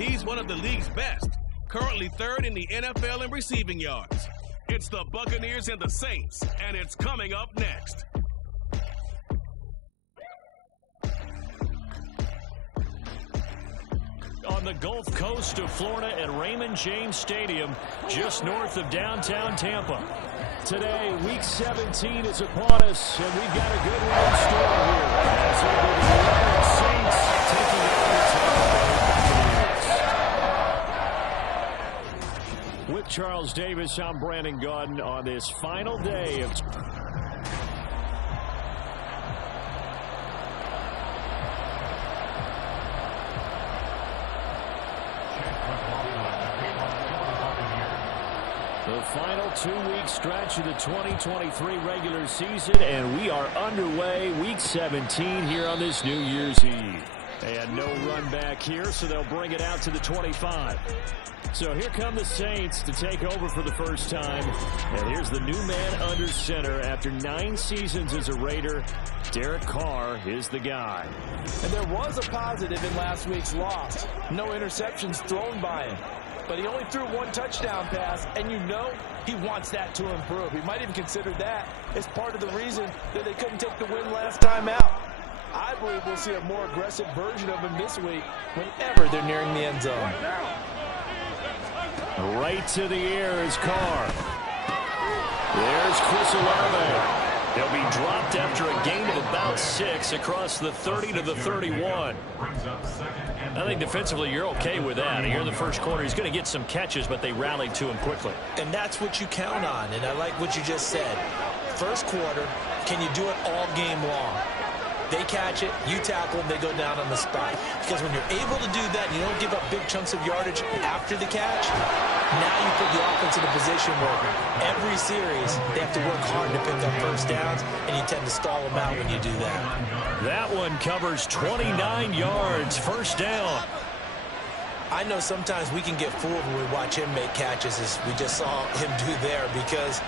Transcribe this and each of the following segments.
He's one of the league's best, currently third in the NFL in receiving yards. It's the Buccaneers and the Saints, and it's coming up next. On the Gulf Coast of Florida at Raymond James Stadium, just north of downtown Tampa. Today, Week 17 is upon us, and we've got a good one in store here. As it'll be the New Orleans Saints taking on the Tampa Bay Buccaneers. With Charles Davis, I'm Brandon Gaudin on this final day of... The final 2-week stretch of the 2023 regular season, and we are underway, Week 17 here on this New Year's Eve. And no run back here, so they'll bring it out to the 25. So here come the Saints to take over for the first time. And here's the new man under center after 9 seasons as a Raider. Derek Carr is the guy. And there was a positive in last week's loss. No interceptions thrown by him. But he only threw 1 touchdown pass, and you know he wants that to improve. He might even consider that as part of the reason that they couldn't take the win last time out. I believe we'll see a more aggressive version of him this week whenever they're nearing the end zone. Right to the air is Carr. There's Chris Olave. He'll be dropped after a gain of about 6 across the 30 to the 31. I think defensively you're okay with that. Here in the first quarter, he's going to get some catches, but they rallied to him quickly. And that's what you count on, and I like what you just said. First quarter, can you do it all game long? They catch it, you tackle them, they go down on the spot. Because when you're able to do that, and you don't give up big chunks of yardage after the catch, now you put the offense in a position where every series they have to work hard to pick up first downs, and you tend to stall them out when you do that. That one covers 29 yards, first down. I know sometimes we can get fooled when we watch him make catches, as we just saw him do there, because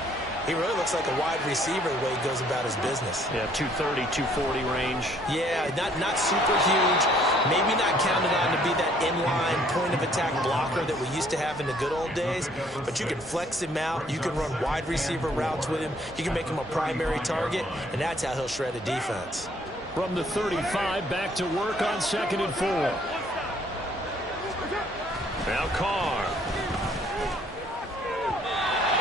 he really looks like a wide receiver the way he goes about his business. Yeah, 230, 240 range. Yeah, not super huge. Maybe not counted on to be that inline point-of-attack blocker that we used to have in the good old days. But you can flex him out. You can run wide receiver routes with him. You can make him a primary target, and that's how he'll shred a defense. From the 35, back to work on 2nd and 4. Now Carr.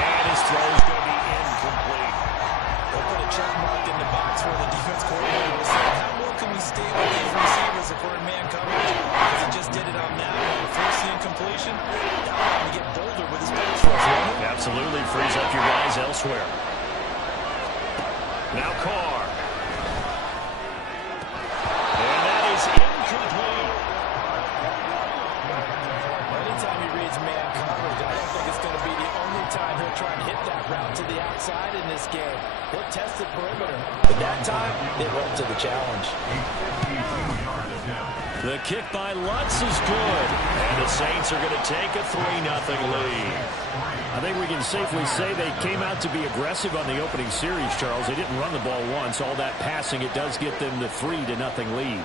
And his throw's going to be incomplete. They'll put a check mark in the box where the defense coordinator will say, how well can we stay with these receivers if we're in man coverage? Because he just did it on that one. First the incompletion, now to get bolder with his pass rush. Absolutely frees up your guys elsewhere. Now Carr. And that is incomplete. Anytime he reads man coverage, I don't think it's going to be the only time he'll try and hit that route to the outside in this game. He'll test the perimeter, but that time, they went to the challenge. The kick by Lutz is good, and the Saints are going to take a 3-0 lead. I think we can safely say they came out to be aggressive on the opening series, Charles. They didn't run the ball once. All that passing, it does get them the 3-0 lead.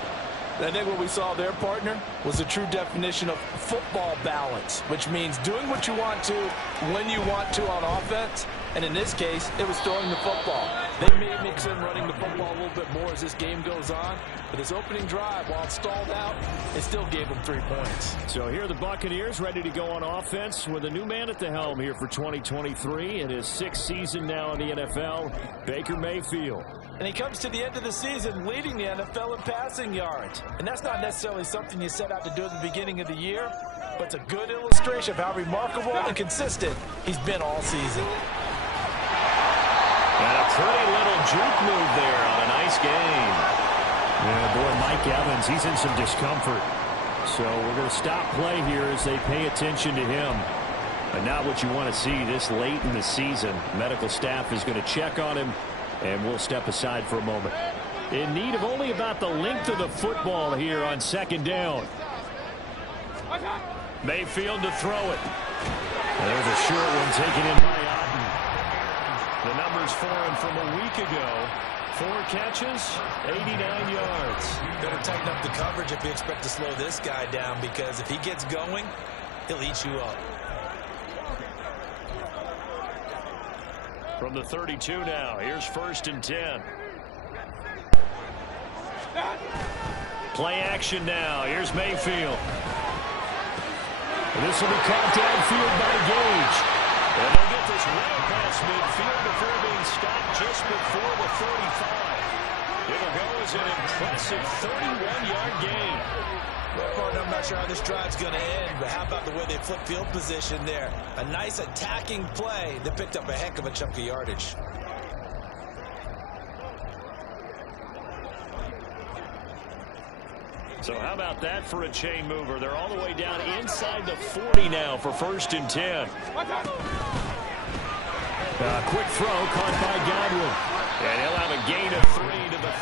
I think what we saw there, partner, was a true definition of football balance, which means doing what you want to when you want to on offense. And in this case, it was throwing the football. They may mix in running the football a little bit more as this game goes on. But his opening drive, while it stalled out, it still gave him 3 points. So here are the Buccaneers ready to go on offense with a new man at the helm here for 2023 in his 6th season now in the NFL, Baker Mayfield. And he comes to the end of the season leading the NFL in passing yards. And that's not necessarily something you set out to do at the beginning of the year, but it's a good illustration of how remarkable and consistent he's been all season. And a pretty little juke move there on a nice game. Yeah, boy, Mike Evans, he's in some discomfort. So we're going to stop play here as they pay attention to him. But not what you want to see this late in the season. Medical staff is going to check on him, and we'll step aside for a moment. In need of only about the length of the football here on 2nd down. Mayfield to throw it. There's a short one taken in by Otten. The numbers for him from a week ago: 4 catches, 89 yards. Better tighten up the coverage if you expect to slow this guy down, because if he gets going, he'll eat you up. From the 32 now, here's 1st and 10. Play action now. Here's Mayfield. And this will be caught downfield by Gage. And they'll get this well past midfield before being stopped just before the 35. It'll go as an impressive 31-yard gain. Well, partner, I'm not sure how this drive's going to end, but how about the way they flip field position there? A nice attacking play that picked up a heck of a chunk of yardage. So how about that for a chain mover? They're all the way down inside the 40 now for 1st and 10. Quick throw caught by Godwin. And he'll have a gain of 3 to the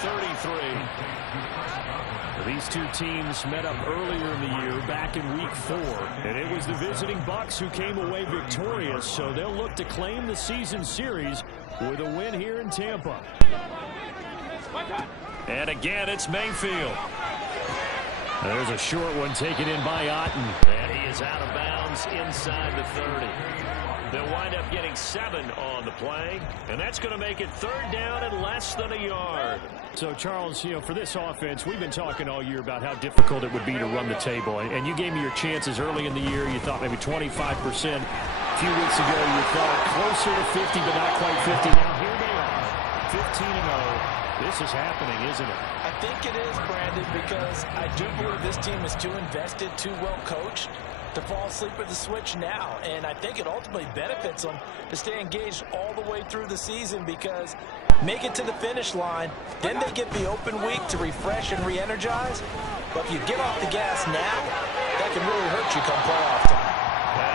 33. These two teams met up earlier in the year, back in week 4. And it was the visiting Bucs who came away victorious, so they'll look to claim the season series with a win here in Tampa. And again, it's Mayfield. There's a short one taken in by Otten. And he is out of bounds inside the 30. They'll wind up getting 7 on the play, and that's going to make it 3rd down and less than a yard. So, Charles, you know, for this offense, we've been talking all year about how difficult it would be to run the table. And you gave me your chances early in the year. You thought maybe 25%. A few weeks ago, you thought closer to 50, but not quite 50. Now, here they are, 15-0. This is happening, isn't it? I think it is, Brandon, because I do believe this team is too invested, too well coached to fall asleep at the switch now. And I think it ultimately benefits them to stay engaged all the way through the season, because make it to the finish line, then they get the open week to refresh and re-energize. But if you get off the gas now, that can really hurt you come playoff time.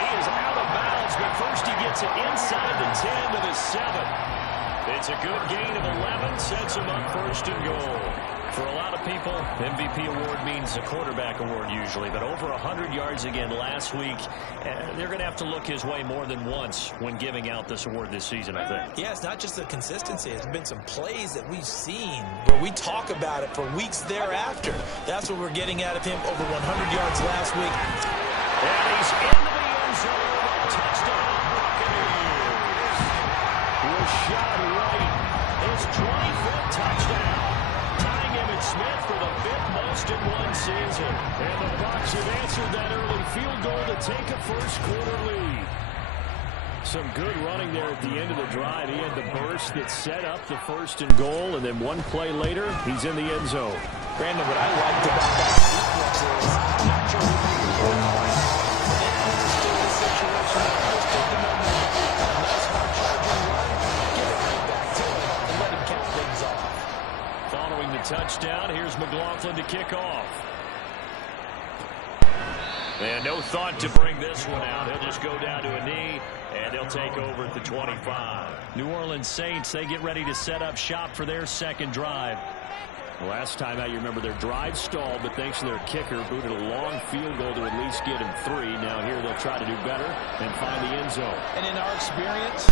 He is out of bounds, but first he gets it inside the 10 to the 7. It's a good gain of 11, sets him up 1st and goal. For a lot of people, MVP award means a quarterback award usually, but over 100 yards again last week. They're going to have to look his way more than once when giving out this award this season, I think. Yeah, it's not just the consistency. There's been some plays that we've seen where we talk about it for weeks thereafter. That's what we're getting out of him, over 100 yards last week. And he's into the end zone. Touchdown, Buccaneers. Rashad White, his 25th touchdown. Smith for the 5th most in one season. And the Bucs have answered that early field goal to take a first-quarter lead. Some good running there at the end of the drive. He had the burst that set up the 1st and goal, and then one play later, he's in the end zone. Brandon, what I liked about that sequence is not sure who you were calling. They understood the situation, understood the momentum. A nice hard-charging run, get it right back to him, and let him count things off. Following the touchdown, here's McLaughlin to kick off. And no thought to bring this one out. He'll just go down to a knee, and they'll take over at the 25. New Orleans Saints, they get ready to set up shop for their 2nd drive. Last time out, you remember their drive stalled, but thanks to their kicker, booted a long field goal to at least get him 3. Now here they'll try to do better and find the end zone. And in our experience,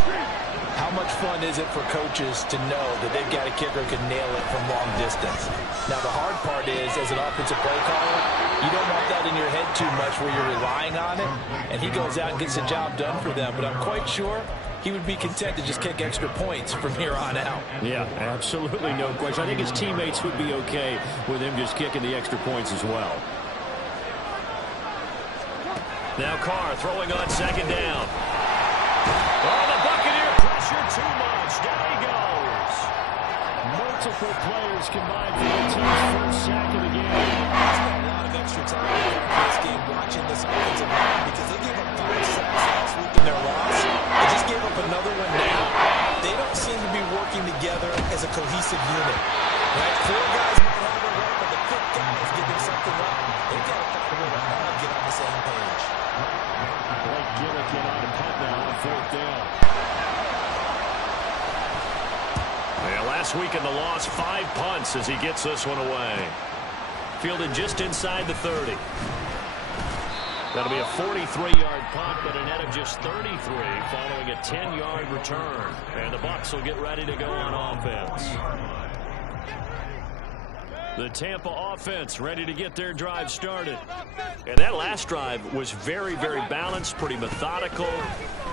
how much fun is it for coaches to know that they've got a kicker who can nail it from long distance? Now the hard part is, as an offensive play caller, you don't want that in your head too much where you're relying on it, and he goes out and gets the job done for them. But I'm quite sure he would be content to just kick extra points from here on out. Yeah, absolutely no question. I think his teammates would be okay with him just kicking the extra points as well. Now Carr throwing on 2nd down. Oh, the Buccaneer pressure too much. Down he goes. Multiple players combined for the team's first sack of the game. I spent a lot of extra time in this game watching this offensive line because they gave up 3 sacks last week in their loss. They just gave up another one now. They don't seem to be working together as a cohesive unit. Right? 4 guys might have it right, but the 5th guy is giving something up. They've got to find a way to get on the same page. Blake Gillikin on the punt now on 4th down. Yeah, last week in the loss, 5 punts as he gets this one away. Fielded just inside the 30. That'll be a 43-yard punt, but a net of just 33 following a 10-yard return. And the Bucs will get ready to go on offense. The Tampa offense ready to get their drive started. And that last drive was very, very balanced, pretty methodical.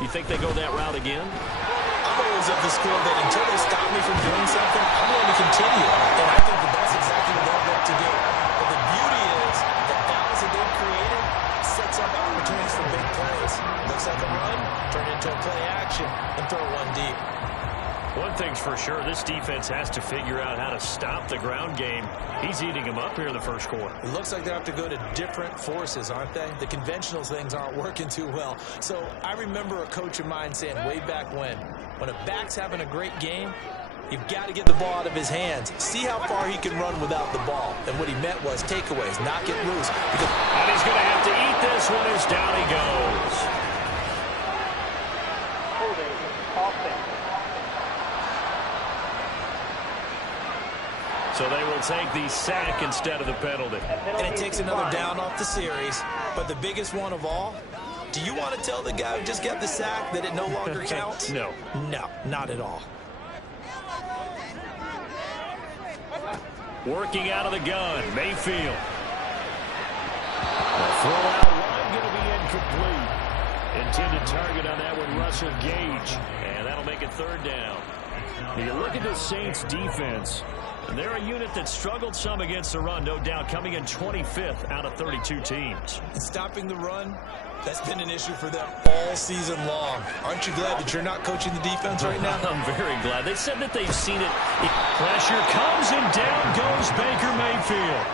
You think they go that route again? I'm always of the school that until they stop me from doing something, I'm going to continue. And I think that that's exactly what they'll look to do. But the beauty is the balance that they've created sets up opportunities for big plays. Looks like a run, turn into a play action, and throw one deep. One thing's for sure, this defense has to figure out how to stop the ground game. He's eating them up here in the first quarter. It looks like they have to go to different forces, aren't they? The conventional things aren't working too well. So I remember a coach of mine saying way back when a back's having a great game, you've got to get the ball out of his hands. See how far he can run without the ball. And what he meant was takeaways, not get loose. And he's going to have to eat this one as down he goes. So they will take the sack instead of the penalty. And it takes another down off the series. But the biggest one of all, do you want to tell the guy who just got the sack that it no longer counts? No. No, not at all. Working out of the gun, Mayfield. The throw out line going to be incomplete. Intended target on that one, Russell Gage. And that'll make it third down. You look at the Saints defense, and they're a unit that struggled some against the run, no doubt, coming in 25th out of 32 teams. And stopping the run, that's been an issue for them all season long. Aren't you glad that you're not coaching the defense right now? I'm very glad. They said that they've seen it. Pressure comes, and down goes Baker Mayfield.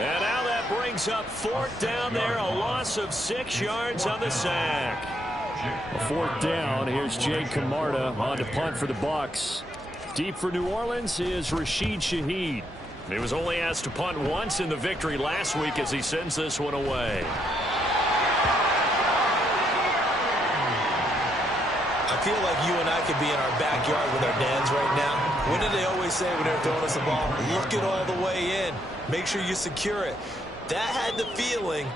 And now that brings up fourth down there, a loss of 6 yards on the sack. A fourth down. Here's Jay Camarda on to punt for the Bucs. Deep for New Orleans is Rashid Shaheed. He was only asked to punt once in the victory last week as he sends this one away. I feel like you and I could be in our backyard with our dads right now. What did they always say when they were throwing us the ball? Look it all the way in. Make sure you secure it. That had the feeling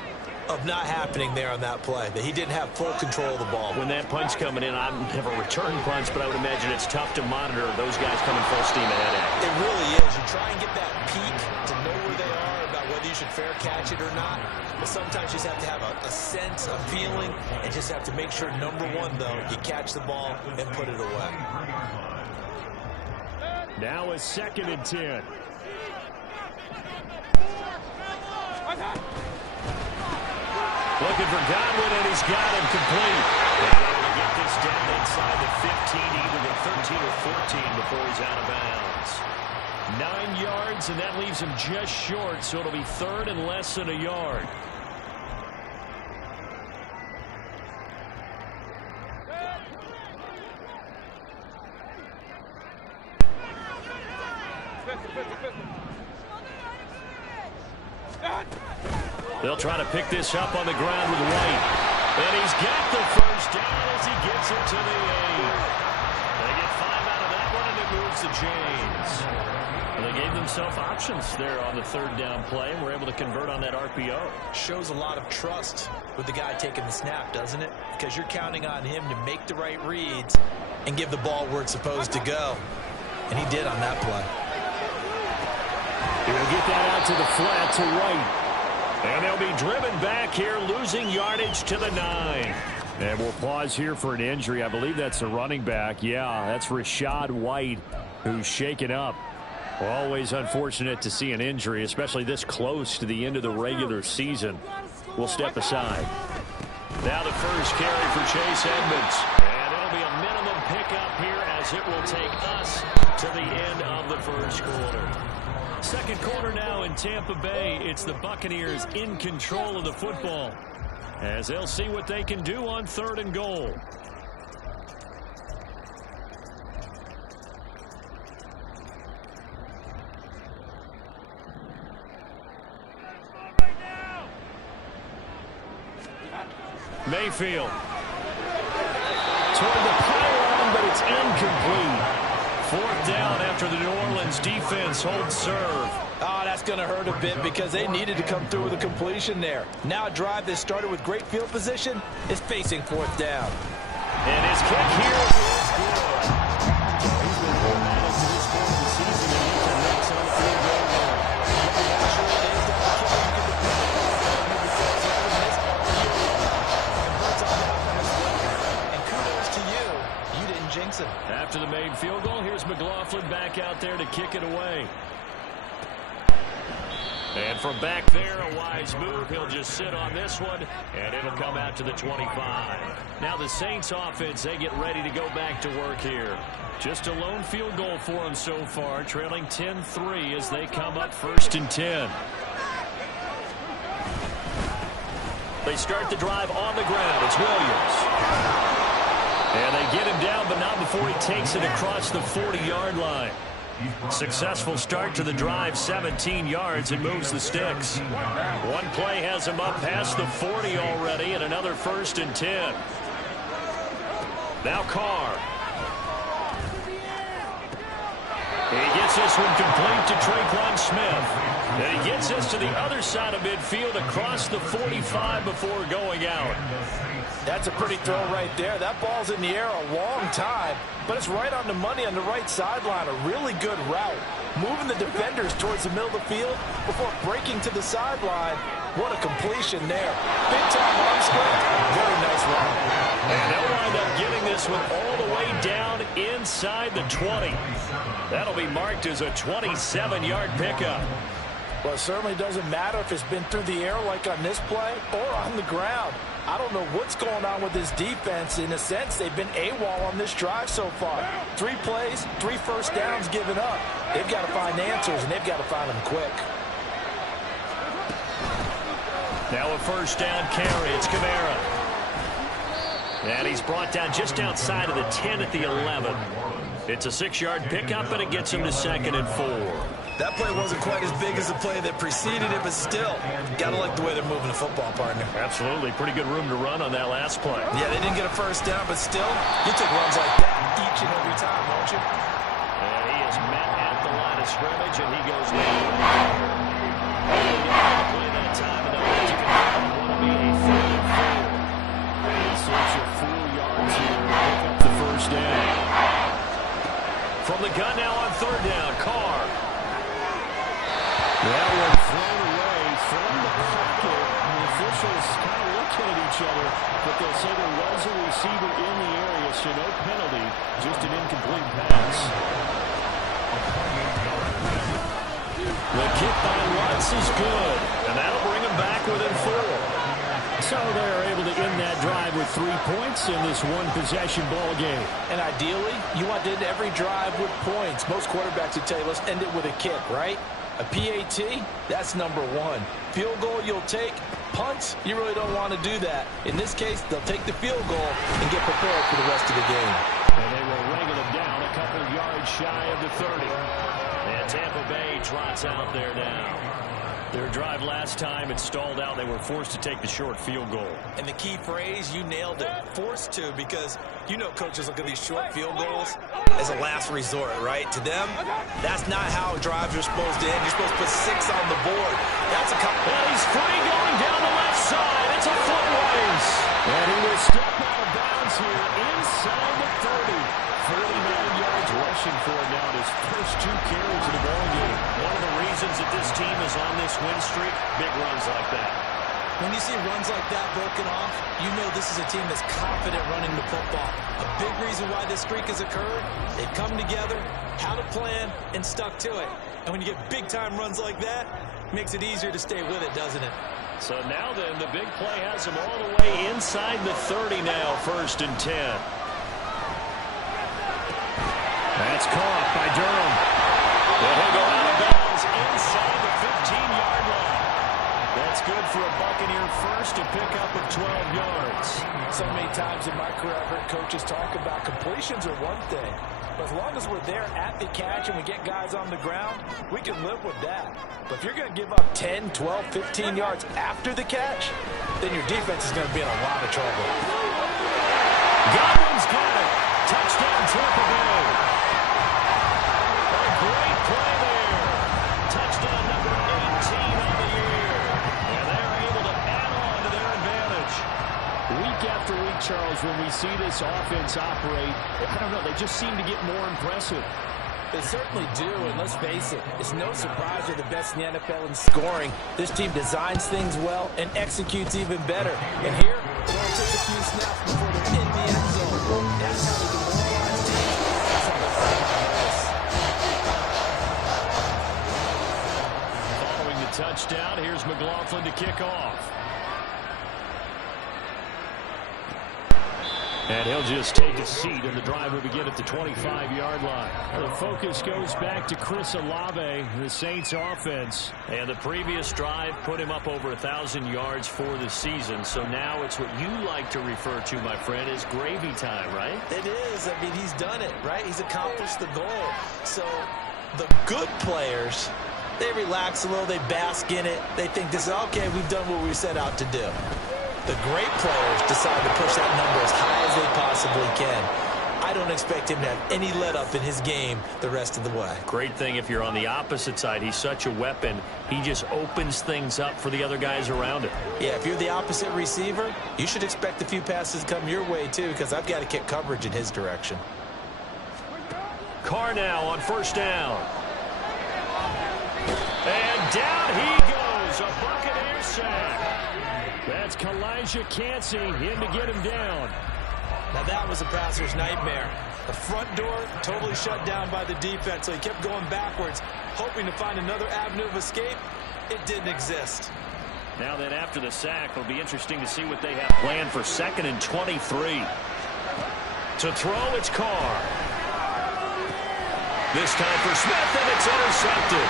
of not happening there on that play, that he didn't have full control of the ball. When that punch coming in, I've never returned punch, but I would imagine it's tough to monitor those guys coming full steam ahead at it. It really is. You try and get that peek to know where they are, about whether you should fair catch it or not. But sometimes you just have to have a sense, a feeling, and just have to make sure, number one, though, you catch the ball and put it away. Now a 2nd and 10. Looking for Godwin, and he's got him complete. And able to get this down inside the 15, either the 13 or 14 before he's out of bounds. 9 yards, and that leaves him just short, so it'll be third and less than a yard. They'll try to pick this up on the ground with White. And he's got the first down as he gets it to the 8. They get 5 out of that one, and it moves to James. And they gave themselves options there on the 3rd down play, and were able to convert on that RPO. Shows a lot of trust with the guy taking the snap, doesn't it? Because you're counting on him to make the right reads and give the ball where it's supposed to go. And he did on that play. He'll get that out to the flat to White. And they'll be driven back here, losing yardage to the 9. And we'll pause here for an injury. I believe that's a running back. Yeah, that's Rachaad White, who's shaken up. Always unfortunate to see an injury, especially this close to the end of the regular season. We'll step aside. Now the first carry for Chase Edmonds. And it'll be a minimum pickup here as it will take us to the end of the first quarter. Second quarter now in Tampa Bay. It's the Buccaneers in control of the football as they'll see what they can do on 3rd and goal. Mayfield toward the pylon, but it's incomplete. 4th down after the New Orleans defense holds serve. Oh, that's going to hurt a bit because they needed to come through with a completion there. Now a drive that started with great field position is facing 4th down. And his kick here is good. He's been holding on to this point of the season, and he connects on a field goal. lesson. After the made field goal, here's McLaughlin back out there to kick it away. And from back there, a wise move. He'll just sit on this one, and it'll come out to the 25. Now the Saints offense, they get ready to go back to work here. Just a lone field goal for them so far, trailing 10-3 as they come up 1st and 10. They start the drive on the ground. It's Williams. And they get him down, but not before he takes it across the 40-yard line. Successful start to the drive, 17 yards, and moves the sticks. One play has him up past the 40 already, and another 1st and 10. Now Carr. He gets this one complete to Tre'Quan Smith. And he gets this to the other side of midfield across the 45 before going out. That's a pretty throw right there. That ball's in the air a long time, but it's right on the money on the right sideline. A really good route. Moving the defenders towards the middle of the field before breaking to the sideline. What a completion there. Big-time arm strength. Very nice run. And they'll wind up getting this one all the way down inside the 20. That'll be marked as a 27-yard pickup. Well, it certainly doesn't matter if it's been through the air like on this play or on the ground. I don't know what's going on with this defense. In a sense, they've been AWOL on this drive so far. 3 plays, 3 first downs given up. They've got to find answers, and they've got to find them quick. Now a first down carry. It's Kamara. And he's brought down just outside of the 10 at the 11. It's a 6-yard pickup, and it gets him to 2nd and 4. That play wasn't quite as big as the play that preceded it, but still, got to like the way they're moving the football, partner. Absolutely. Pretty good room to run on that last play. Yeah, they didn't get a first down, but still, you take runs like that each and every time, won't you? And he is met at the line of scrimmage, and he goes down. That time, and they'll take it down. It'll be a 3rd and 4. They search for 4 yards here to pick up the first down. From the gun now on 3rd down, Carr. That one thrown away from the pocket. The officials kind of looking at each other, but they'll say there was a receiver in the area, so no penalty, just an incomplete pass. The kick by Lutz is good, and that'll bring him back within 4. So they're able to end that drive with 3 points in this one-possession ball game. And ideally, you want to end every drive with points. Most quarterbacks would tell you, let's end it with a kick, right? A PAT, that's number 1. Field goal you'll take. Punts, you really don't want to do that. In this case, they'll take the field goal and get prepared for the rest of the game. And they will wrangle them down a couple yards shy of the 30. And Tampa Bay trots out there now. Their drive last time, it stalled out. They were forced to take the short field goal. And the key phrase, you nailed it. Forced to, because you know coaches look at these short field goals as a last resort, right? To them, that's not how drives are supposed to end. You're supposed to put 6 on the board. That's a couple. And he's free going down the left side. It's a foot race. And he will step out of bounds here inside the 30. 49 yards rushing for him now in his first 2 carries of the ball game. One of the reasons that this team is on this win streak, big runs like that. When you see runs like that broken off, you know this is a team that's confident running the football. A big reason why this streak has occurred, they've come together, had a plan, and stuck to it. And when you get big-time runs like that, it makes it easier to stay with it, doesn't it? So now then, the big play has him all the way inside the 30 now, 1st and 10. That's caught by Durham. And he'll go out of bounds inside the 15-yard line. That's good for a Buccaneer first, a pickup of 12 yards. So many times in my career, I've heard coaches talk about completions are one thing. But as long as we're there at the catch and we get guys on the ground, we can live with that. But if you're going to give up 10, 12, 15 yards after the catch, then your defense is going to be in a lot of trouble. Godwin's got it. Touchdown, Tampa Bay. A great play there. Touchdown number 18 on the year. And they're able to add on to their advantage. Week after week, Charles, when we see this offense operate, I don't know, they just seem to get more impressive. They certainly do, and let's face it, it's no surprise they're the best in the NFL in scoring. This team designs things well and executes even better. And here, it only takes a few snaps before they're in the end zone. That's how they demoralize teams touchdown. Here's McLaughlin to kick off. And he'll just take a seat, and the drive will begin at the 25-yard line. The focus goes back to Chris Olave, the Saints offense. And the previous drive put him up over 1,000 yards for the season. So now it's what you like to refer to, my friend, as gravy time, right? It is. I mean, he's done it, right? He's accomplished the goal. So the good players, they relax a little. They bask in it. They think this is, okay, we've done what we set out to do. The great players decide to push that number as high as they possibly can. I don't expect him to have any let-up in his game the rest of the way. Great thing if you're on the opposite side. He's such a weapon. He just opens things up for the other guys around him. Yeah, if you're the opposite receiver, you should expect a few passes to come your way, too, because I've got to kick coverage in his direction. Carr now on first down. And down he goes. A Buccaneer sack. That's Kalijah Cansey in to get him down. Now that was a passer's nightmare. The front door totally shut down by the defense, so he kept going backwards, hoping to find another avenue of escape. It didn't exist. Now that after the sack, it'll be interesting to see what they have planned for 2nd and 23. To throw, it's Carr. This time for Smith, and it's intercepted.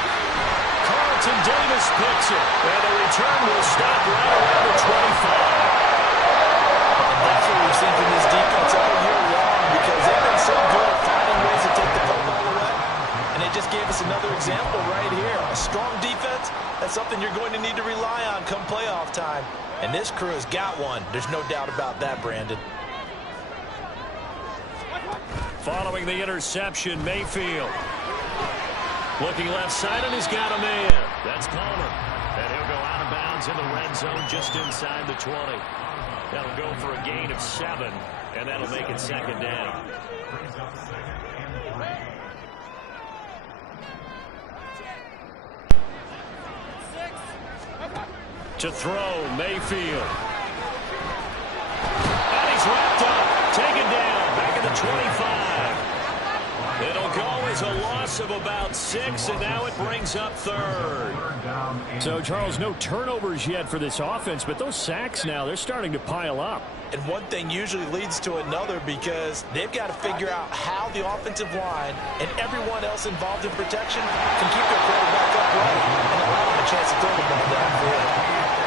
Carlton Davis picks it, and the return will stop right around the 25. And that's what we've seen from this defense all year long, because they've been so good at finding ways to take the football away. And they just gave us another example right here. A strong defense, that's something you're going to need to rely on come playoff time. And this crew has got one. There's no doubt about that, Brandon. Following the interception, Mayfield. Looking left side, and he's got a man. That's Palmer. And he'll go out of bounds in the red zone just inside the 20. That'll go for a gain of 7, and that'll make it 2nd down. To throw, Mayfield. And he's wrapped up. Taken down. Back at the 25. It'll go as a loss of about 6, and now it brings up 3rd. So, Charles, no turnovers yet for this offense, but those sacks now, they're starting to pile up. And one thing usually leads to another, because they've got to figure out how the offensive line and everyone else involved in protection can keep their quarterback upright and allow him a chance to throw the ball downfield.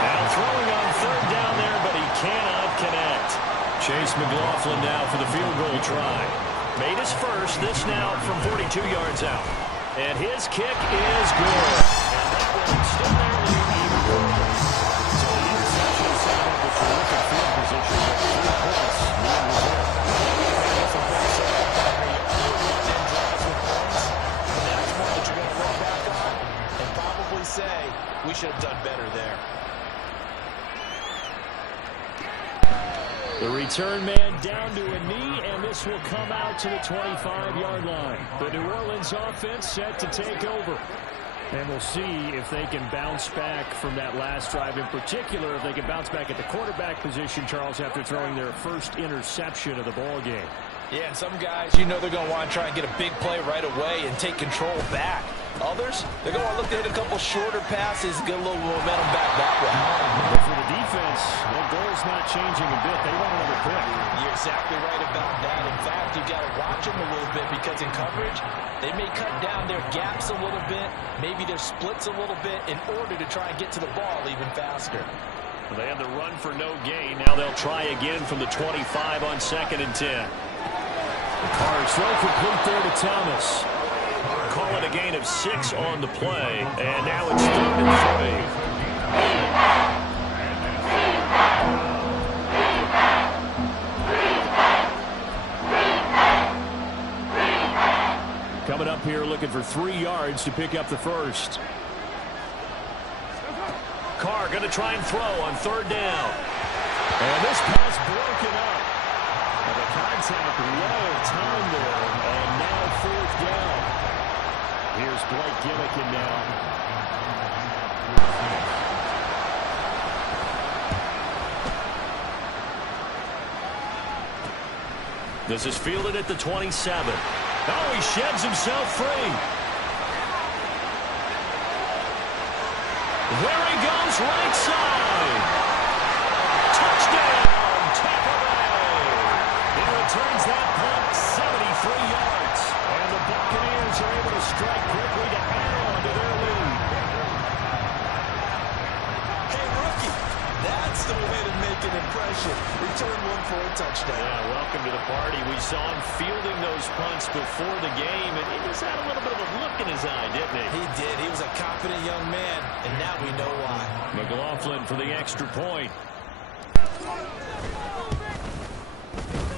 Now throwing on 3rd down there, but he cannot connect. Chase McLaughlin now for the field goal try. Made his first, this now from 42 yards out. And his kick is good. And that one still there with the even. So the interception set up a terrific field position with 3 points. That's one that you're going to roll back on and probably say we should have done better there. The return man down to a knee, and this will come out to the 25-yard line. The New Orleans offense set to take over. And we'll see if they can bounce back from that last drive, in particular, if they can bounce back at the quarterback position, Charles, after throwing their first interception of the ball game. Yeah, and some guys, you know they're going to want to try and get a big play right away and take control back. Others, they're going to look to hit a couple shorter passes, get a little momentum back that way. But for the defense, their goal's not changing a bit. They want another pick. You're exactly right about that. In fact, you've got to watch them a little bit, because in coverage, they may cut down their gaps a little bit, maybe their splits a little bit, in order to try and get to the ball even faster. They had the run for no gain. Now they'll try again from the 25 on 2nd and 10. Carr's throw complete there to Thomas. Call it a gain of 6 on the play, and now it's 3rd and 3. Coming up here looking for 3 yards to pick up the first. Carr going to try and throw on 3rd down. And this pass broken up. And the contact well timed there. And now 4th down. Here's Blake Gillikin now. This is fielded at the 27. Oh, he sheds himself free. There he goes, right side. Touchdown, Tampa Bay. He returns that punt 73 yards. And the Buccaneers are able to strike quickly to add on to their lead. Hey, rookie, that's the way to make an impression. Return one for a touchdown. Yeah, welcome to the party. We saw him fielding those punts before the game, and he just had a little bit of a look in his eye, didn't he? He did. He was a confident young man, and now we know why. McLaughlin for the extra point.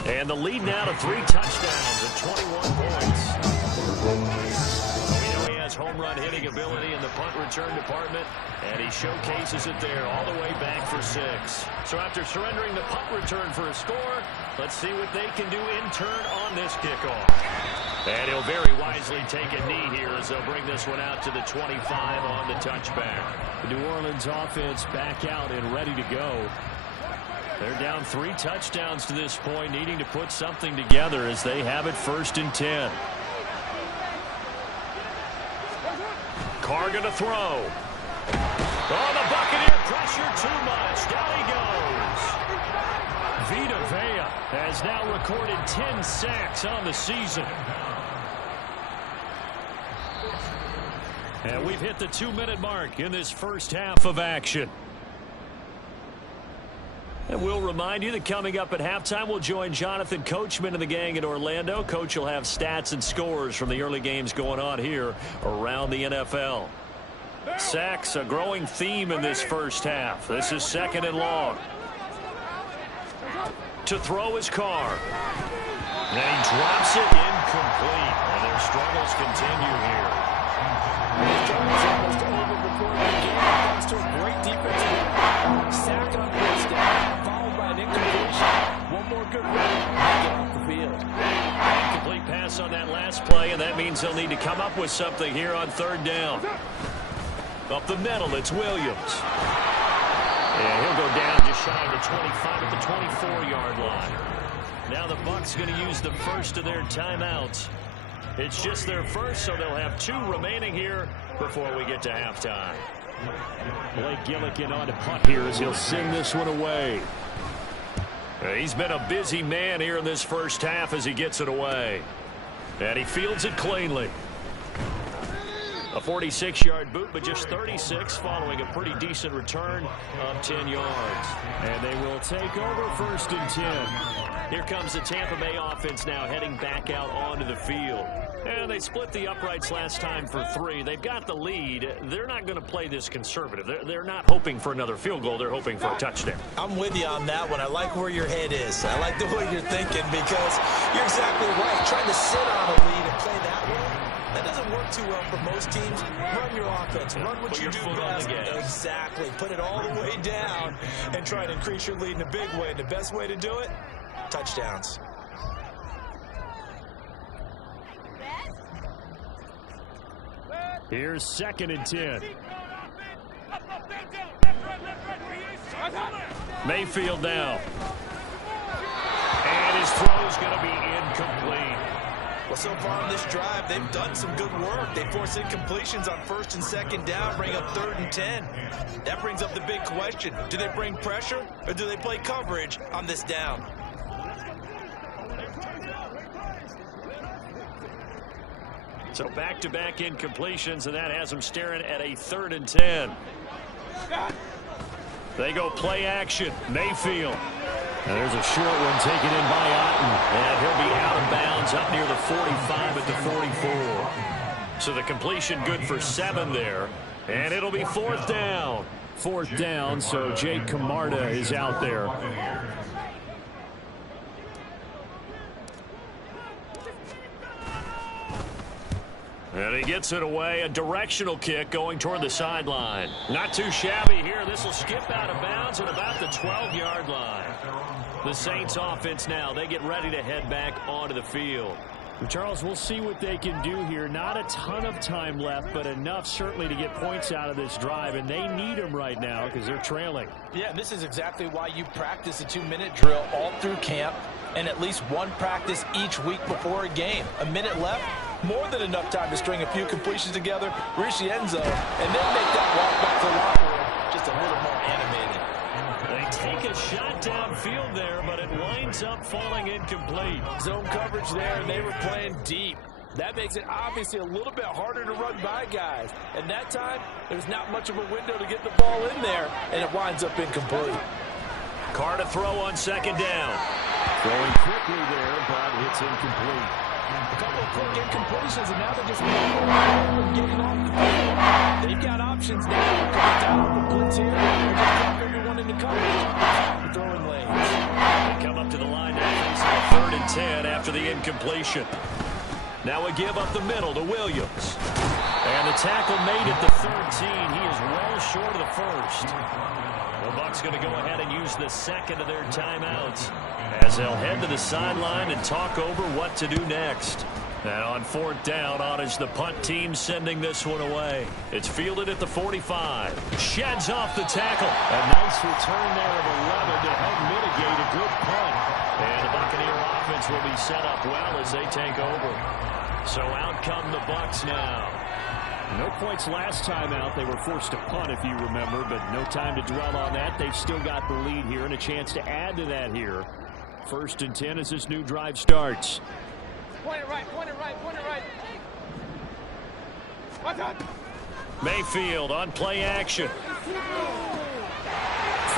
And the lead now to 3 touchdowns at 21 points. We know he has home run hitting ability in the punt return department, and he showcases it there all the way back for 6. So after surrendering the punt return for a score, let's see what they can do in turn on this kickoff. And he'll very wisely take a knee here as they'll bring this one out to the 25 on the touchback. The New Orleans offense back out and ready to go. They're down 3 touchdowns to this point, needing to put something together as they have it 1st and 10. Carr going to throw. Oh, the Buccaneer pressure too much. Down he goes. Vita Vea has now recorded 10 sacks on the season. And we've hit the 2-minute mark in this first half of action. And we'll remind you that coming up at halftime, we'll join Jonathan Coachman and the gang in Orlando. Coach will have stats and scores from the early games going on here around the NFL. Sacks, a growing theme in this first half. This is 2nd and long. To throw his Carr. And he drops it incomplete. And their struggles continue here. Almost over-reported the game thanks to a great defensive sack on first down, followed by an incompletion. One more good run, get off the field. Complete pass on that last play, and that means they'll need to come up with something here on 3rd down. Up the middle, it's Williams. And he'll go down just shy of the 25 at the 24-yard line. Now the Bucs going to use the first of their timeouts. It's just their first, so they'll have 2 remaining here before we get to halftime. Blake Gillikin on to punt here as he'll send this one away. He's been a busy man here in this first half as he gets it away. And he fields it cleanly. A 46-yard boot, but just 36 following a pretty decent return of 10 yards. And they will take over 1st and 10. Here comes the Tampa Bay offense now heading back out onto the field. And they split the uprights last time for 3. They've got the lead. They're not going to play this conservative. They're not hoping for another field goal. They're hoping for a touchdown. I'm with you on that one. I like where your head is. I like the way you're thinking because you're exactly right. Trying to sit on a lead and play that way, that doesn't work too well for most teams. Run your offense. Run what you do best. Exactly. Put it all the way down and try to increase your lead in a big way. And the best way to do it, touchdowns. Here's 2nd and 10. Mayfield now. And his throw's going to be incomplete. Well, so far on this drive, they've done some good work. They force incompletions on 1st and 2nd down, bring up 3rd and 10. That brings up the big question. Do they bring pressure or do they play coverage on this down? So back-to-back incompletions, and that has them staring at a 3rd and 10. They go play action. Mayfield. And there's a short one taken in by Otten. And he'll be out of bounds up near the 45 at the 44. So the completion good for 7 there. And it'll be 4th down. 4th down, so Jake Camarda is out there. And he gets it away. A directional kick going toward the sideline. Not too shabby here. This will skip out of bounds at about the 12-yard line. The Saints offense now, they get ready to head back onto the field. Charles, we'll see what they can do here. Not a ton of time left, but enough certainly to get points out of this drive, and they need them right now because they're trailing. Yeah, and this is exactly why you practice a 2-minute drill all through camp and at least one practice each week before a game. A minute left, more than enough time to string a few completions together, reach the end zone, and then make that walk back to the locker room just a little more animated. They take a shot downfield there, but it winds up falling incomplete. Zone coverage there, and they were playing deep. That makes it obviously a little bit harder to run by guys. And that time, there's not much of a window to get the ball in there, and it winds up incomplete. Carr to throw on second down. Throwing quickly there, but it's incomplete. A couple of quick incompletions, and now they're just getting off the field. They've got options now. Coming down on the blitz here, and just drop everyone into coverage. The throwing lanes. They come up to the line now, facing a 3rd and 10 after the incompletion. Now a give up the middle to Williams. And the tackle made at the 13. He is well short of the first. The Bucs going to go ahead and use the second of their timeouts as they'll head to the sideline and talk over what to do next. And on 4th down, on is the punt team sending this one away. It's fielded at the 45. Sheds off the tackle. A nice return there of 11 to help mitigate a good punt. And the Buccaneer offense will be set up well as they take over. So out come the Bucs now. No points last time out. They were forced to punt, if you remember, but no time to dwell on that. They've still got the lead here and a chance to add to that here. 1st and 10 as this new drive starts. Point it right, point it right, point it right. What's on? Mayfield on play action. Throw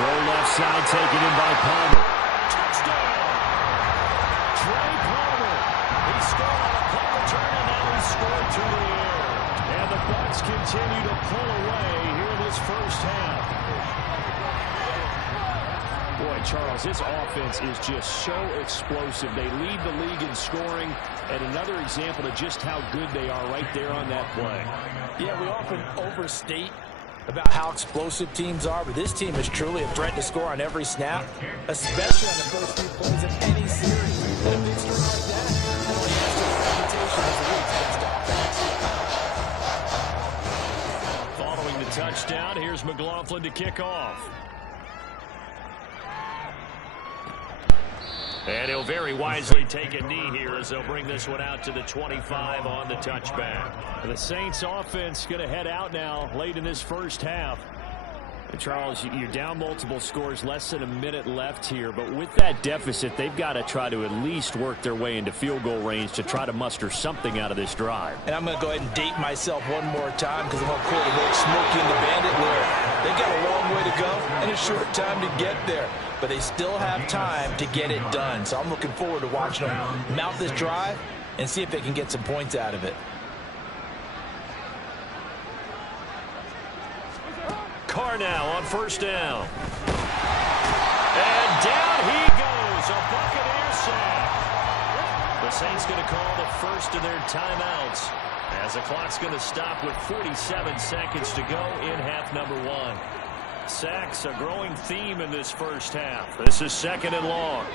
left side taken in by Palmer. Touchdown! Trey Palmer. He scored on a punt return, and now he scored through the air. And the Bucs continue to pull away here in this first half. Boy, Charles, this offense is just so explosive. They lead the league in scoring, and another example of just how good they are right there on that play. Yeah, we often overstate about how explosive teams are, but this team is truly a threat to score on every snap, especially on the first few plays of any series. And a big score like that, only has the reputation as a weak against offense. Following the touchdown, here's McLaughlin to kick off. And he'll very wisely take a knee here as they'll bring this one out to the 25 on the touchback. The Saints offense going to head out now late in this first half. And Charles, you're down multiple scores, less than a minute left here. But with that deficit, they've got to try to at least work their way into field goal range to try to muster something out of this drive. And I'm going to go ahead and date myself one more time because I'm going to quote a little Smokey and the Bandit lyric. They've got a long way to go and a short time to get there. But they still have time to get it done. So I'm looking forward to watching them mount this drive and see if they can get some points out of it. Carr now on 1st down. And down he goes. A Buccaneer sack. The Saints going to call the first of their timeouts as the clock's going to stop with 47 seconds to go in half number 1. Sacks a growing theme in this first half. This is 2nd and long.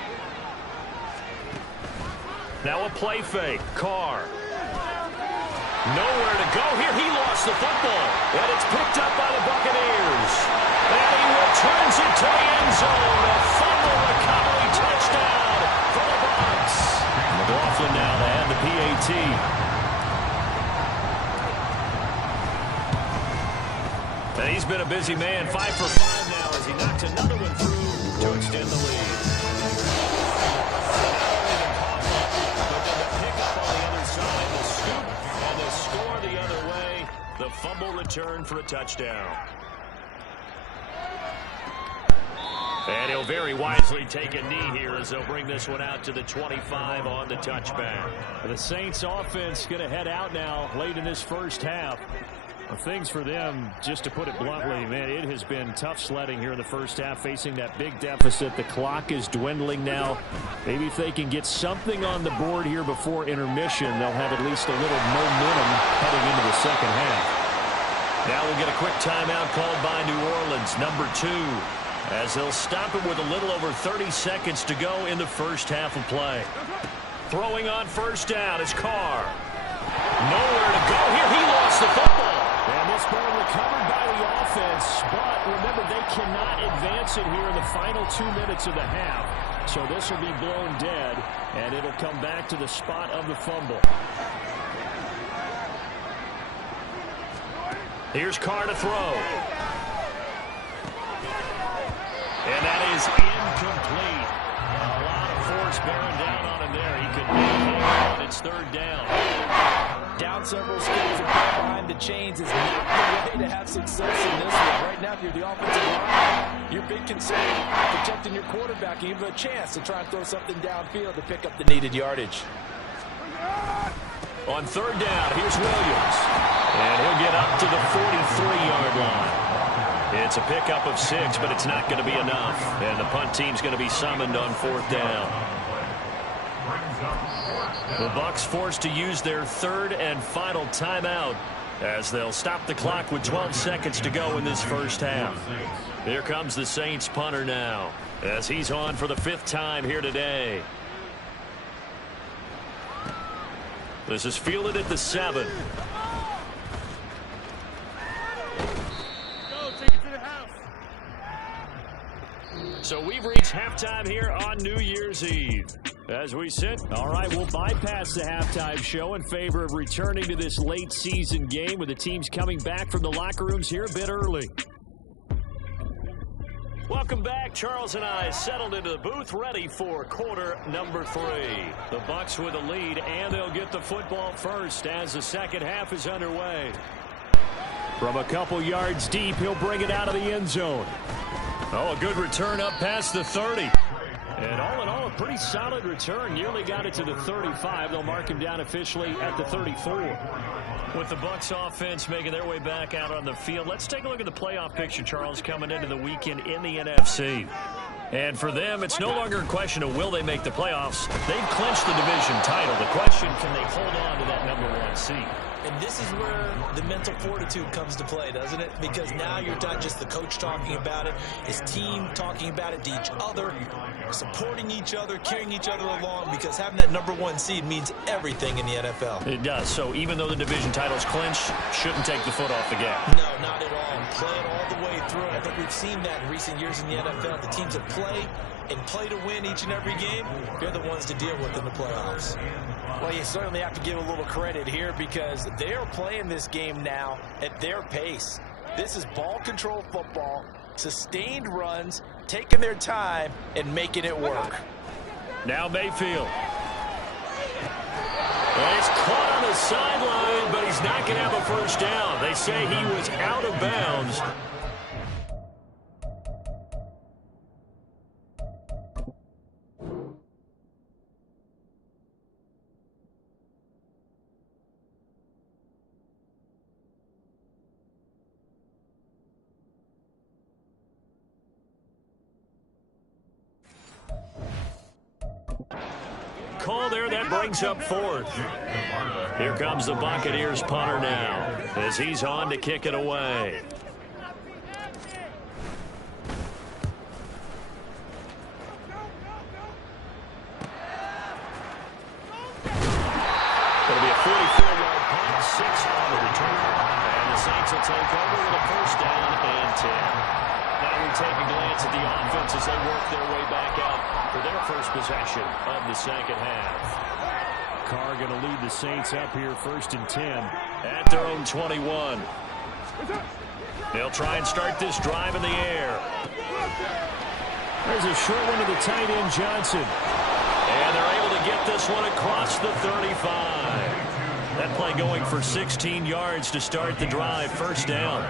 Now a play fake. Carr. Nowhere to go here. He lost the football. And it's picked up by the Buccaneers. And he returns it to the end zone. A fumble recovery touchdown for the Bucs. McLaughlin now to add the PAT. And he's been a busy man. 5 for 5 now as he knocks another one through to extend the lead. The fumble return for a touchdown. And he'll very wisely take a knee here as they'll bring this one out to the 25 on the touchback. The Saints offense going to head out now late in this first half. Well, things for them, just to put it bluntly, man, it has been tough sledding here in the first half, facing that big deficit. The clock is dwindling now. Maybe if they can get something on the board here before intermission, they'll have at least a little momentum heading into the second half. Now we'll get a quick timeout called by New Orleans, number 2, as they'll stop it with a little over 30 seconds to go in the first half of play. Throwing on 1st down is Carr. Nowhere to go here. He lost the football. And this ball recovered by the offense, but remember, they cannot advance it here in the final 2 minutes of the half. So this will be blown dead, and it'll come back to the spot of the fumble. Here's Carr to throw. And that is incomplete. A lot of force bearing down on him there. He could make it on its third down. Down several steps and behind the chains is not the way to have success in this one. Right now, if you're the offensive line, your big concern protecting your quarterback and give him a chance to try and throw something downfield to pick up the needed yardage. On third down, here's Williams. And he'll get up to the 43-yard line. It's a pickup of 6, but it's not going to be enough. And the punt team's going to be summoned on fourth down. The Bucs forced to use their third and final timeout as they'll stop the clock with 12 seconds to go in this first half. Here comes the Saints punter now as he's on for the 5th time here today. This is fielded at the 7. So we've reached halftime here on New Year's Eve. As we sit, all right, we'll bypass the halftime show in favor of returning to this late season game with the teams coming back from the locker rooms here a bit early. Welcome back. Charles and I settled into the booth ready for quarter number 3. The Bucs with a lead, and they'll get the football first as the second half is underway. From a couple yards deep, he'll bring it out of the end zone. Oh, a good return up past the 30. And all in all, a pretty solid return. Nearly got it to the 35. They'll mark him down officially at the 34. With the Bucs offense making their way back out on the field, let's take a look at the playoff picture, Charles, coming into the weekend in the NFC. And for them, it's no longer a question of will they make the playoffs. They've clinched the division title. The question, can they hold on to that number 1 seed? And this is where the mental fortitude comes to play, doesn't it? Because now you're not just the coach talking about it, his team talking about it to each other, supporting each other, carrying each other along, because having that number 1 seed means everything in the NFL. It does. So even though the division title's clinched, shouldn't take the foot off the gas. No, not at all. Play it all the way through. I think we've seen that in recent years in the NFL. The teams that play and play to win each and every game, they're the ones to deal with in the playoffs. Well, you certainly have to give a little credit here because they're playing this game now at their pace. This is ball control football, sustained runs, taking their time and making it work. Now Mayfield. And it's caught on the sideline, but he's not going to have a first down. They say he was out of bounds. Call there, that brings up 4th. Here comes the Buccaneers punter now as he's on to kick it away. It'll be a 44-yard punt, 6 on the return, and the Saints will take over with a first down and 10. Now we take a glance at the offense as they work their way back out for their first possession of the second half. Carr going to lead the Saints up here 1st and 10. At their own 21. They'll try and start this drive in the air. There's a short one to the tight end, Johnson. And they're able to get this one across the 35. That play going for 16 yards to start the drive, first down.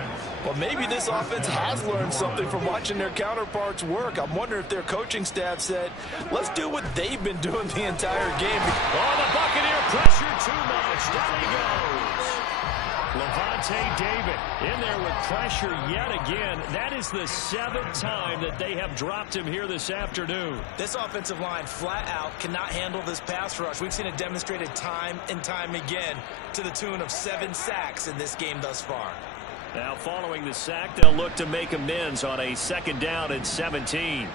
Well, maybe this offense has learned something from watching their counterparts work. I'm wondering if their coaching staff said, let's do what they've been doing the entire game. Oh, the Buccaneer pressure too much. Down he goes. Lavonte David in there with pressure yet again. That is the 7th time that they have dropped him here this afternoon. This offensive line flat out cannot handle this pass rush. We've seen it demonstrated time and time again to the tune of 7 sacks in this game thus far. Now following the sack, they'll look to make amends on a 2nd down and 17.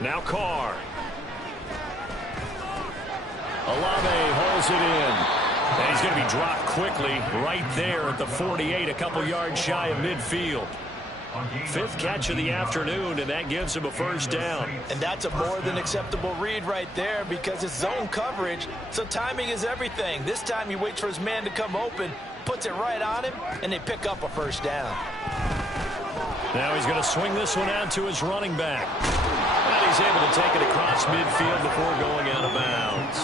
Now Carr. Olave holds it in. And he's going to be dropped quickly right there at the 48, a couple yards shy of midfield. Fifth catch of the afternoon, and that gives him a first down. And that's a more than acceptable read right there because it's zone coverage, so timing is everything. This time he waits for his man to come open, puts it right on him, and they pick up a first down. Now he's going to swing this one out to his running back. And he's able to take it across midfield before going out of bounds.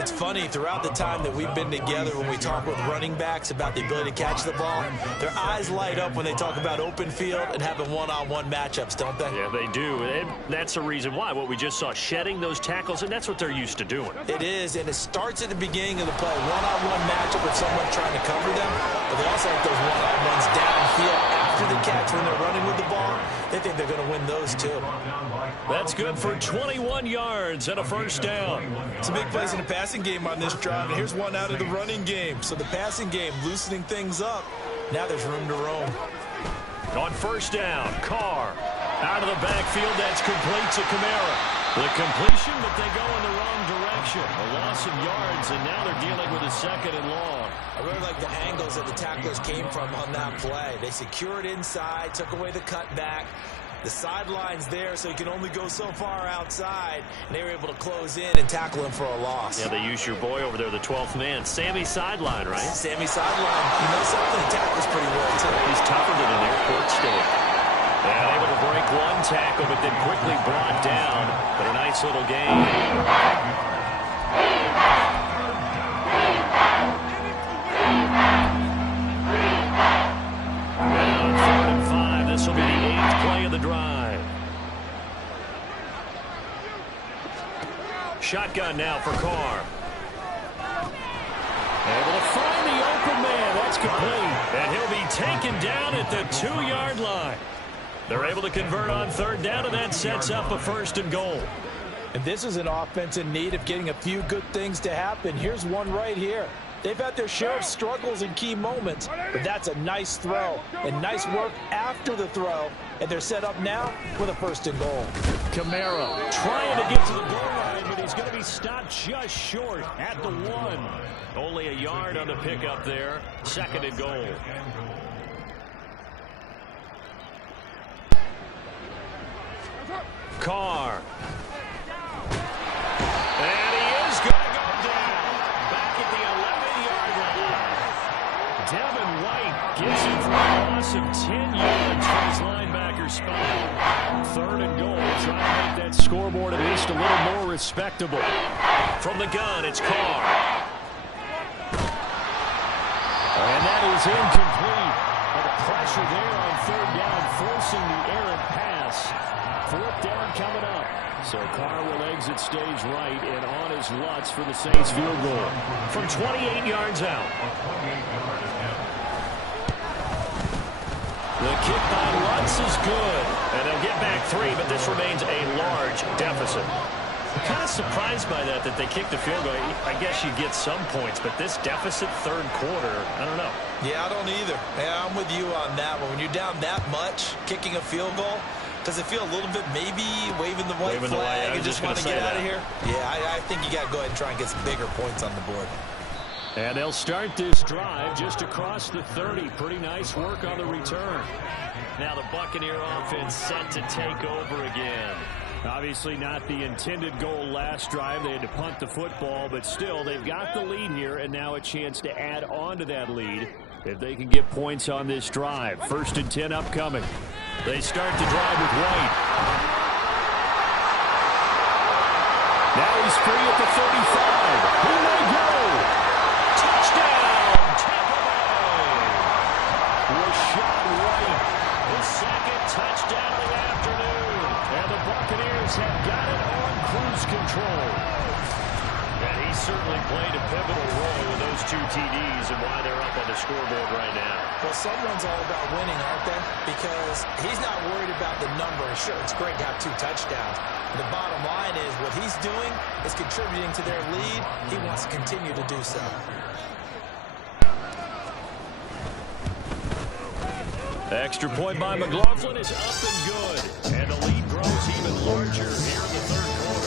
It's funny, throughout the time that we've been together when we talk with running backs about the ability to catch the ball, their eyes light up when they talk about open field and having one-on-one matchups, don't they? Yeah, they do. And that's the reason why. What we just saw, shedding those tackles, and that's what they're used to doing. It is, and it starts at the beginning of the play. One-on-one matchup with someone trying to cover them, but they also have those one-on-ones downfield after the catch when they're running with the ball. They think they're going to win those, too. That's good for 21 yards and a first down. It's a big place in the passing game on this drive, and here's one out of the running game. So the passing game loosening things up. Now there's room to roam. On first down, Carr out of the backfield. That's complete to Kamara. The completion, but they go in the wrong direction. A loss of yards, and now they're dealing with a second and long. I really like the angles that the tacklers came from on that play. They secured inside, took away the cutback. The sideline's there, so you can only go so far outside. And they were able to close in and tackle him for a loss. Yeah, they use your boy over there, the 12th man. Sammy Sideline, right? Sammy Sideline. You know something? He tackles pretty well, too. He's tougher than an airport stick. And able to break one tackle, but then quickly brought down. But a nice little gain. This will be the 8th play of the drive. Shotgun now for Carr. Able to find the open man. That's complete. And he'll be taken down at the 2-yard line. They're able to convert on third down, and that sets up a first and goal. And this is an offense in need of getting a few good things to happen. Here's one right here. They've had their share of struggles in key moments, but that's a nice throw and nice work after the throw, and they're set up now with a first and goal. Kamara trying to get to the goal line, but he's going to be stopped just short at the 1. Only a yard on the pickup there. Second and goal. Carr. And he is going to go down. Back at the 11-yard line. Devin White gets him for a loss of 10 yards from his linebacker spot. Third and goal. Trying to make that scoreboard at least a little more respectable. From the gun, it's Carr. And that is incomplete. But the pressure there on third down, forcing the errant pass. Fourth down coming up. So Carr will exit stage right and on his Lutz for the Saints field goal from 28 yards out. The kick by Lutz is good. And they'll get back 3, but this remains a large deficit. I'm kind of surprised by that they kicked the field goal. I guess you get some points, but this deficit third quarter, I don't know. Yeah, I don't either. Yeah, I'm with you on that one. When you're down that much, kicking a field goal, does it feel a little bit maybe waving the white flag and just want to get out of here? Yeah, I think you got to go ahead and try and get some bigger points on the board. And they'll start this drive just across the 30. Pretty nice work on the return. Now the Buccaneer offense set to take over again. Obviously not the intended goal last drive. They had to punt the football, but still they've got the lead here and now a chance to add on to that lead if they can get points on this drive. First and 10 upcoming. They start the drive with White. Now he's free at the 35. Here they go. Touchdown, Tampa Bay. Rashad White, his second touchdown of the afternoon. And the Buccaneers have got it on cruise control. And he certainly played a pivotal role with those 2 TDs and why they're up on the scoreboard right now. Well, someone's all about winning, aren't they? Because he's not worried about the number. Sure, it's great to have 2 touchdowns. The bottom line is what he's doing is contributing to their lead. He wants to continue to do so. Extra point by McLaughlin is up and good. And the lead grows even larger here in the third quarter.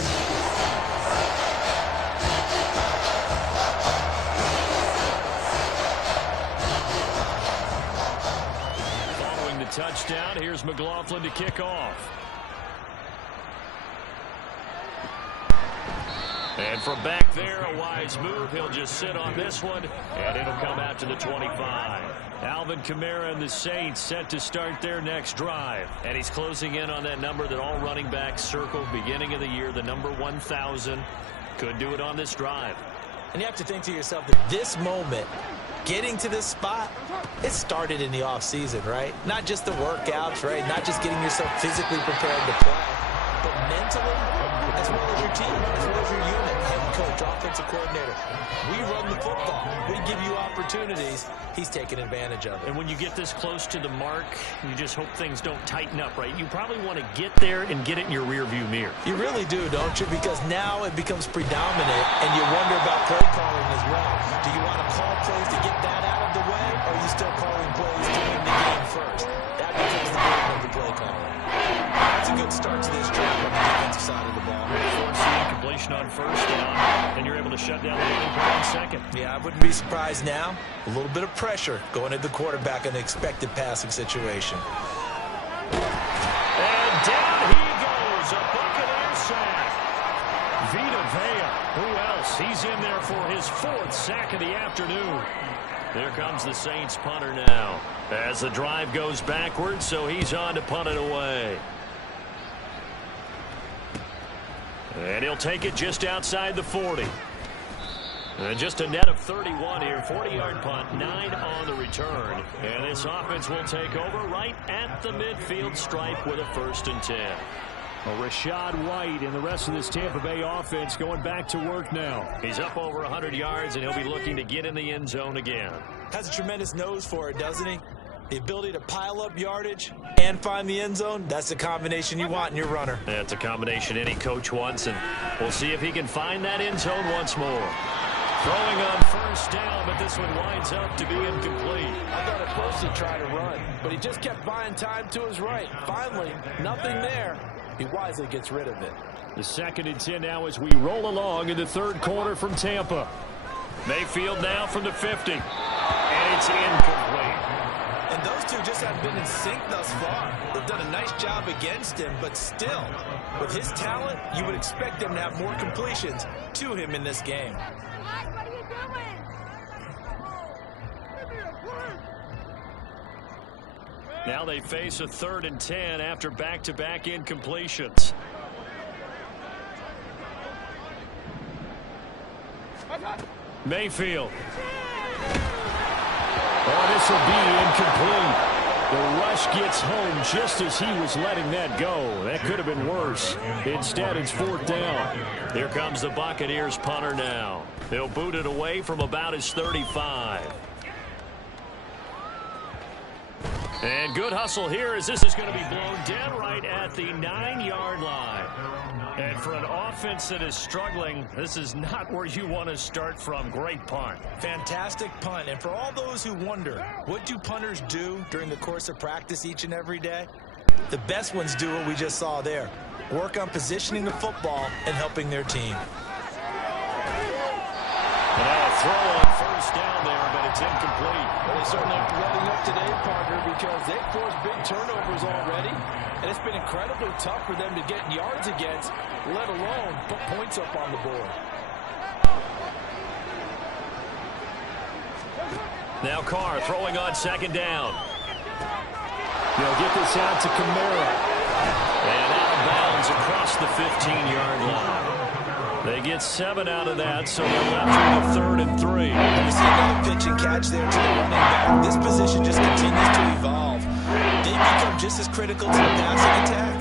touchdown. Here's McLaughlin to kick off. And from back there, a wise move. He'll just sit on this one, and it'll come out to the 25. Alvin Kamara and the Saints set to start their next drive. And he's closing in on that number that all running backs circled beginning of the year, the number 1,000. Could do it on this drive. And you have to think to yourself that this moment, getting to this spot, it started in the offseason, right? Not just the workouts, right? Not just getting yourself physically prepared to play, but mentally, as well as your team, as well as your unit, head coach, offensive coordinator. We run the football. We give you opportunities. He's taking advantage of it. And when you get this close to the mark, you just hope things don't tighten up, right? You probably want to get there and get it in your rearview mirror. You really do, don't you? Because now it becomes predominant, and you wonder about play calling as well. Do you want to call plays to get that out of the way, or are you still calling plays to win the game first? That becomes the game of the play calling. That's a good start to this drive on the defensive side of the ball. Forcing completion on first down, and you're able to shut down the running play on second. Yeah, I wouldn't be surprised now. A little bit of pressure going at the quarterback in the expected passing situation. And down he goes, a Buccaneer sack. Vita Vea, who else? He's in there for his 4th sack of the afternoon. There comes the Saints punter now. As the drive goes backwards, so he's on to punt it away. And he'll take it just outside the 40. And just a net of 31 here. 40-yard punt, 9 on the return. And this offense will take over right at the midfield stripe with a 1st and 10. Well, Rachaad White and the rest of this Tampa Bay offense going back to work now. He's up over 100 yards, and he'll be looking to get in the end zone again. Has a tremendous nose for it, doesn't he? The ability to pile up yardage and find the end zone, that's the combination you want in your runner. That's a combination any coach wants, and we'll see if he can find that end zone once more. Throwing on 1st down, but this one winds up to be incomplete. I thought at first he'd try to run, but he just kept buying time to his right. Finally, nothing there. He wisely gets rid of it. The 2nd and 10 now as we roll along in the 3rd quarter from Tampa. Mayfield now from the 50, and it's incomplete. And those two just have been in sync thus far. They've done a nice job against him, but still, with his talent, you would expect them to have more completions to him in this game. What are you doing? Now they face a 3rd and 10 after back-to-back incompletions. Mayfield. Oh, this will be incomplete. The rush gets home just as he was letting that go. That could have been worse. Instead, it's 4th down. Here comes the Buccaneers punter now. They'll boot it away from about his 35. And good hustle here as this is going to be blown dead right at the 9-yard line. And for an offense that is struggling, this is not where you want to start from. Great punt. Fantastic punt. And for all those who wonder, what do punters do during the course of practice each and every day? The best ones do what we just saw there. Work on positioning the football and helping their team. And now a throw on 1st down there, but it's incomplete. Well, they certainly are revving up today, partner, because they've forced big turnovers already, and it's been incredibly tough for them to get yards against, let alone put points up on the board. Now Carr throwing on 2nd down. They'll get this out to Kamara. And out of bounds across the 15-yard line. They get 7 out of that, so they're left with a 3rd and 3. You see another pitch and catch there to the running back. This position just continues to evolve. They become just as critical to the passing attack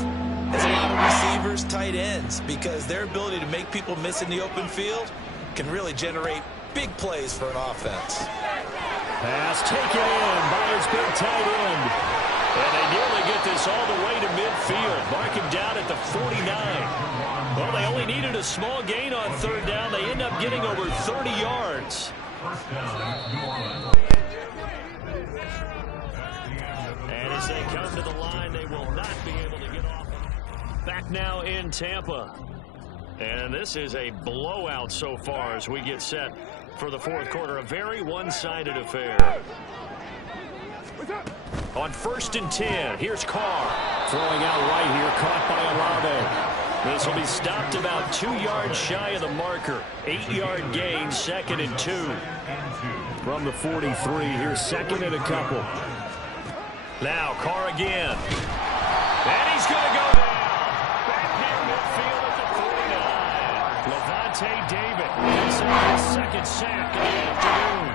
as a lot of receivers, tight ends, because their ability to make people miss in the open field can really generate big plays for an offense. Pass taken in by his big tight end. And they nearly get this all the way to midfield. Mark him down at the 49. Well, they only needed a small gain on 3rd down. They end up getting over 30 yards. And as they come to the line, they will not be able to get off. Back now in Tampa. And this is a blowout so far as we get set for the 4th quarter. A very one-sided affair. On 1st and 10, here's Carr. Throwing out right here, caught by Olave. This will be stopped about 2 yards shy of the marker. 8-yard gain, 2nd and 2. From the 43, here's 2nd and a couple. Now Carr again. And he's going to go down. Back near midfield at the 49. Lavonte David gets his 2nd sack of the afternoon.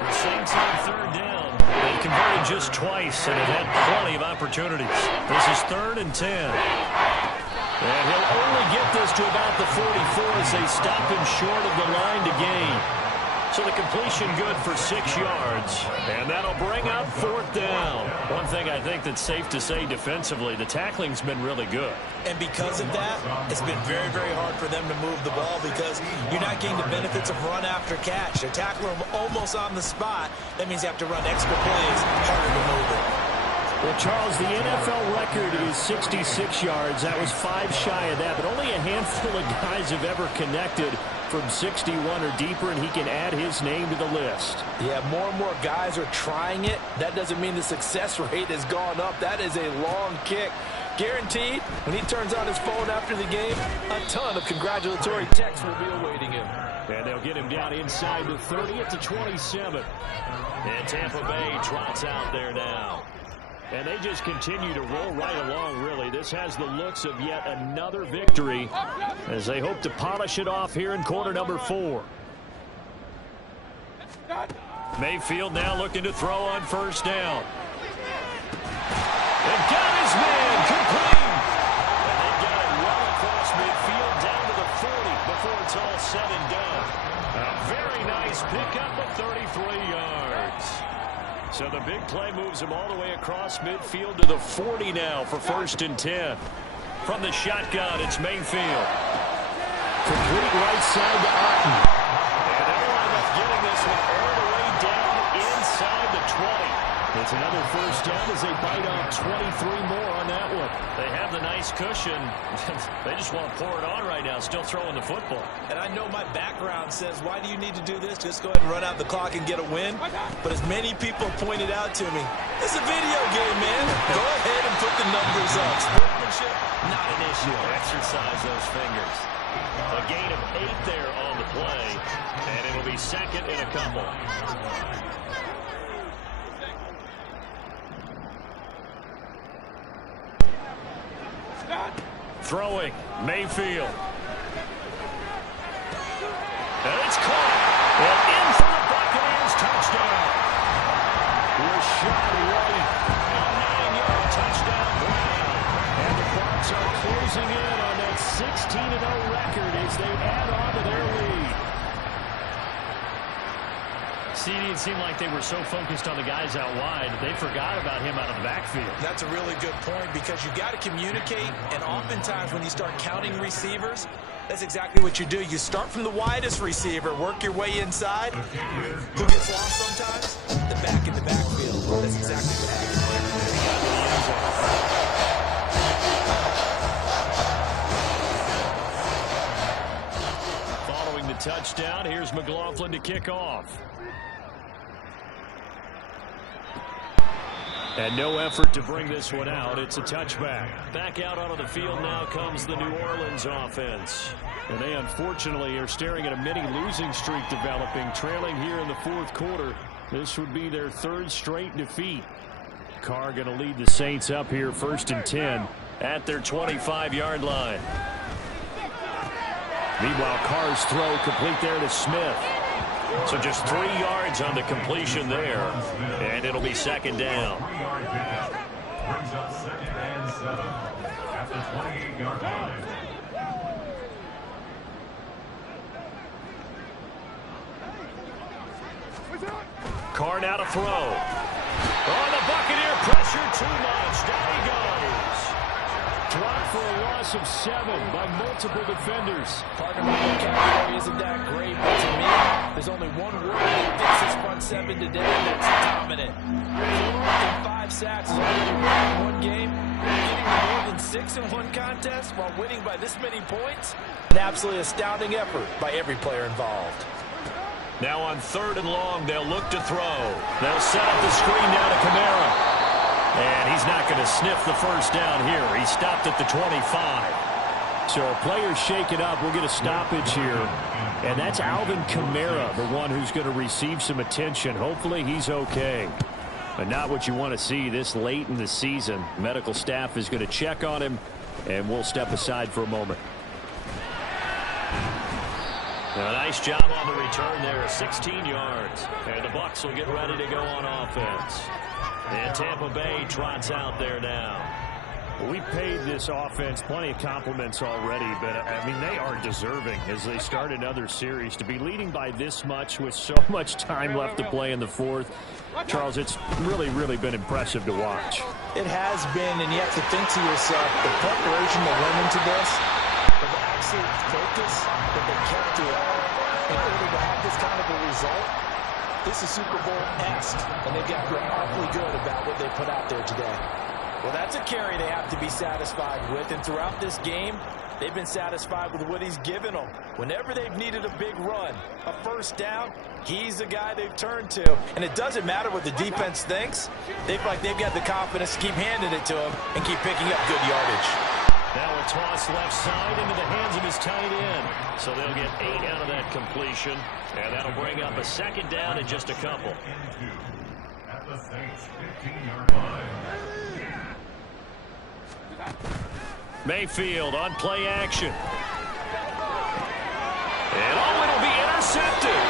The Saints on 3rd down. They've converted just twice and have had plenty of opportunities. This is 3rd and 10. And he'll only get this to about the 44 as they stop him short of the line to gain. So the completion good for 6 yards. And that'll bring up 4th down. One thing I think that's safe to say defensively, the tackling's been really good. And because of that, it's been very, very hard for them to move the ball because you're not getting the benefits of run after catch. They're tackling them almost on the spot. That means you have to run extra plays, harder to move it. Well, Charles, the NFL record is 66 yards. That was 5 shy of that, but only a handful of guys have ever connected from 61 or deeper, and he can add his name to the list. Yeah, more and more guys are trying it. That doesn't mean the success rate has gone up. That is a long kick. Guaranteed, when he turns on his phone after the game, a ton of congratulatory texts will be awaiting him. And they'll get him down inside the 30 at the 27. And Tampa Bay trots out there now. And they just continue to roll right along, really. This has the looks of yet another victory as they hope to polish it off here in quarter number 4. Mayfield now looking to throw on 1st down. And got his man complete. And they got it well across midfield down to the 40 before it's all said and done. A very nice pickup of 33 yards. So the big play moves him all the way across midfield to the 40 now for 1st and 10. From the shotgun, it's Mayfield. Complete right side to Otton. And they'll wind up getting this one all the way down inside the 20. It's another 1st down as they bite off 23 more on that one. They have the nice cushion. They just want to pour it on right now, still throwing the football. And I know my background says, why do you need to do this? Just go ahead and run out the clock and get a win. But as many people pointed out to me, it's a video game, man. Go ahead and put the numbers up. Sportsmanship, not an issue. Exercise those fingers. A gain of 8 there on the play, and it'll be 2nd and a couple. Throwing, Mayfield. And it's caught. And in for the Buccaneers touchdown. Rashad White. A 9-yard touchdown Brown. And the Bucs are closing in on that 16-0 record as they add on to their lead. CD, it seemed like they were so focused on the guys out wide, they forgot about him out of the backfield. That's a really good point because you've got to communicate, and oftentimes when you start counting receivers, that's exactly what you do. You start from the widest receiver, work your way inside. Who gets lost sometimes? The back in the backfield. That's exactly what happens. Following the touchdown, here's McLaughlin to kick off. And no effort to bring this one out. It's a touchback. Back out onto the field now comes the New Orleans offense. And they unfortunately are staring at a mini losing streak developing, trailing here in the 4th quarter. This would be their 3rd straight defeat. Carr going to lead the Saints up here 1st and 10 at their 25-yard line. Meanwhile, Carr's throw complete there to Smith. So just 3 yards on the completion there, and it'll be 2nd down. Brings up 2nd and 7 at the 28-yard line. Carr now to throw. Oh, the Buccaneer pressure too much. Down he goes. Dropped for a loss of 7 by multiple defenders. Partner, my vocabulary isn't that great, but to me, there's only one word that fits this front 7 today, and that's dominant. 4 and 5 sacks is already winning in one game. Getting to more than 6 in one contest while winning by this many points. An absolutely astounding effort by every player involved. Now on 3rd and long, they'll look to throw. They'll set up the screen now to Kamara. And he's not going to sniff the first down here. He stopped at the 25. So a player shaken up. We'll get a stoppage here. And that's Alvin Kamara, the one who's going to receive some attention. Hopefully he's okay. But not what you want to see this late in the season. Medical staff is going to check on him, and we'll step aside for a moment. A nice job on the return there, 16 yards. And the Bucs will get ready to go on offense. And Tampa Bay trots out there now. We paid this offense plenty of compliments already, but, I mean, they are deserving as they start another series. To be leading by this much with so much time left to play in the fourth, Charles, it's really, really been impressive to watch. It has been, and you have to think to yourself, the preparation that went into this, but the absolute focus that they kept to it in order to have this kind of a result, this is Super Bowl-esque, and they've got awfully good about what they put out there today. Well, that's a carry they have to be satisfied with, and throughout this game, they've been satisfied with what he's given them. Whenever they've needed a big run, a first down, he's the guy they've turned to. And it doesn't matter what the defense thinks. They feel like they've got the confidence to keep handing it to him and keep picking up good yardage. Now a toss left side into the hands of his tight end. So they'll get 8 out of that completion, and that'll bring up a second down in just a couple. At the Saints 15-yard line. Mayfield on play action. And it'll be intercepted.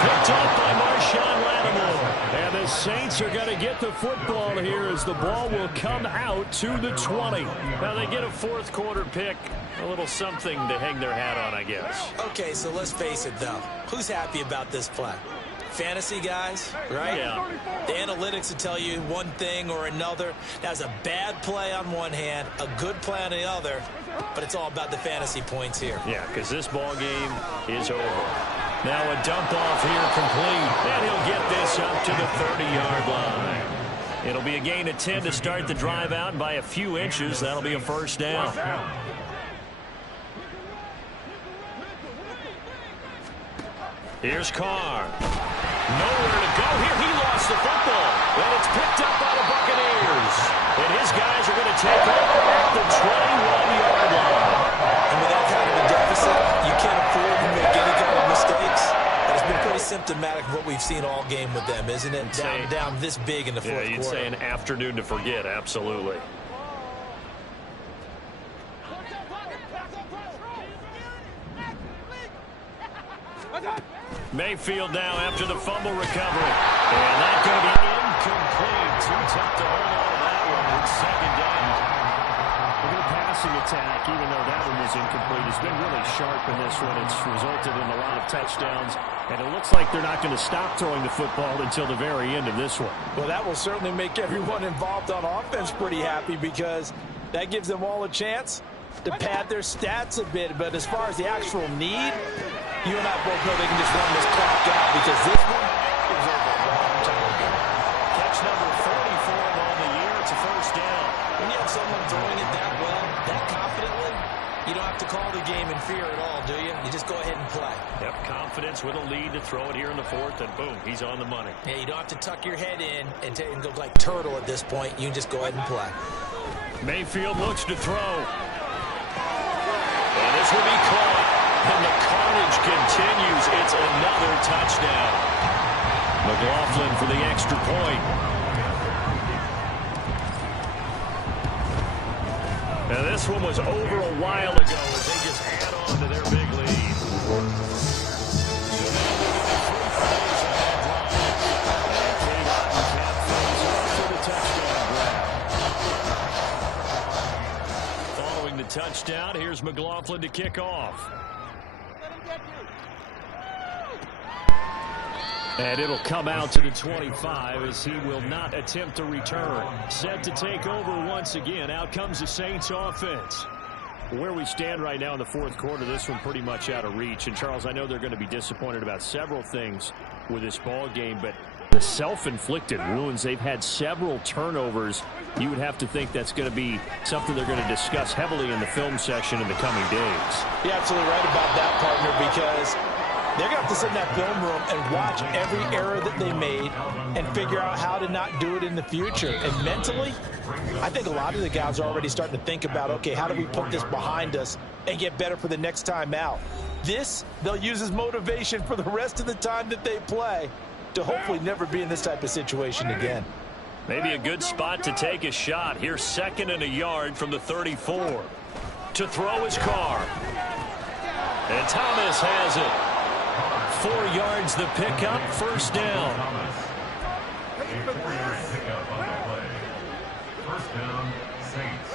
Picked off by Marshawn Lattimore. And the Saints are going to get the football here as the ball will come out to the 20. Now they get a fourth quarter pick. A little something to hang their hat on, I guess. Okay, so let's face it, though. Who's happy about this play? Fantasy guys, right? Yeah. The analytics will tell you one thing or another. That's a bad play on one hand, a good play on the other, but it's all about the fantasy points here. Yeah, because this ball game is over. Now a dump off here complete, and he'll get this up to the 30-yard line. It'll be a gain of 10 to start the drive out, and by a few inches, that'll be a first down. Here's Carr. Nowhere to go here. He lost the football. And it's picked up by the Buccaneers. And his guys are going to take over at the 21-yard line. And with that kind of a deficit, you can't afford to make any kind of mistakes. And it's been pretty symptomatic of what we've seen all game with them, isn't it? Down this big in the fourth quarter. Yeah, you'd say an afternoon to forget, absolutely. Mayfield now after the fumble recovery. And that's going to be incomplete. Too tough to hold on to that one. It's second down. The passing attack, even though that one was incomplete, has been really sharp in this one. It's resulted in a lot of touchdowns. And it looks like they're not going to stop throwing the football until the very end of this one. Well, that will certainly make everyone involved on offense pretty happy because that gives them all a chance to pad their stats a bit. But as far as the actual need, you and I both know they can just run this clock out because this one is over a long time ago. Catch number 44 on the year. It's a first down. When you have someone throwing it that well, that confidently, you don't have to call the game in fear at all, do you? You just go ahead and play. Yep, confidence with a lead to throw it here in the fourth, and boom, he's on the money. Yeah, you don't have to tuck your head in and go like turtle at this point. You can just go ahead and play. Mayfield looks to throw. And this will be caught. And the carnage continues. It's another touchdown. McLaughlin for the extra point. Now this one was over a while ago as they just add on to their big lead. Following the touchdown, here's McLaughlin to kick off. And it'll come out to the 25 as he will not attempt to return. Set to take over once again. Out comes the Saints offense. Where we stand right now in the fourth quarter, this one pretty much out of reach. And, Charles, I know they're going to be disappointed about several things with this ball game, but the self-inflicted wounds, they've had several turnovers. You would have to think that's going to be something they're going to discuss heavily in the film section in the coming days. You're absolutely right about that, partner, because They're going to have to sit in that film room and watch every error that they made and figure out how to not do it in the future. And mentally, I think a lot of the guys are already starting to think about, okay, how do we put this behind us and get better for the next time out? This, they'll use as motivation for the rest of the time that they play to hopefully never be in this type of situation again. Maybe a good spot to take a shot. Here's 2nd and a yard from the 34. To throw his Carr. And Thomas has it. 4 yards the pickup, 1st down. Pickup on the play. 1st down, Saints.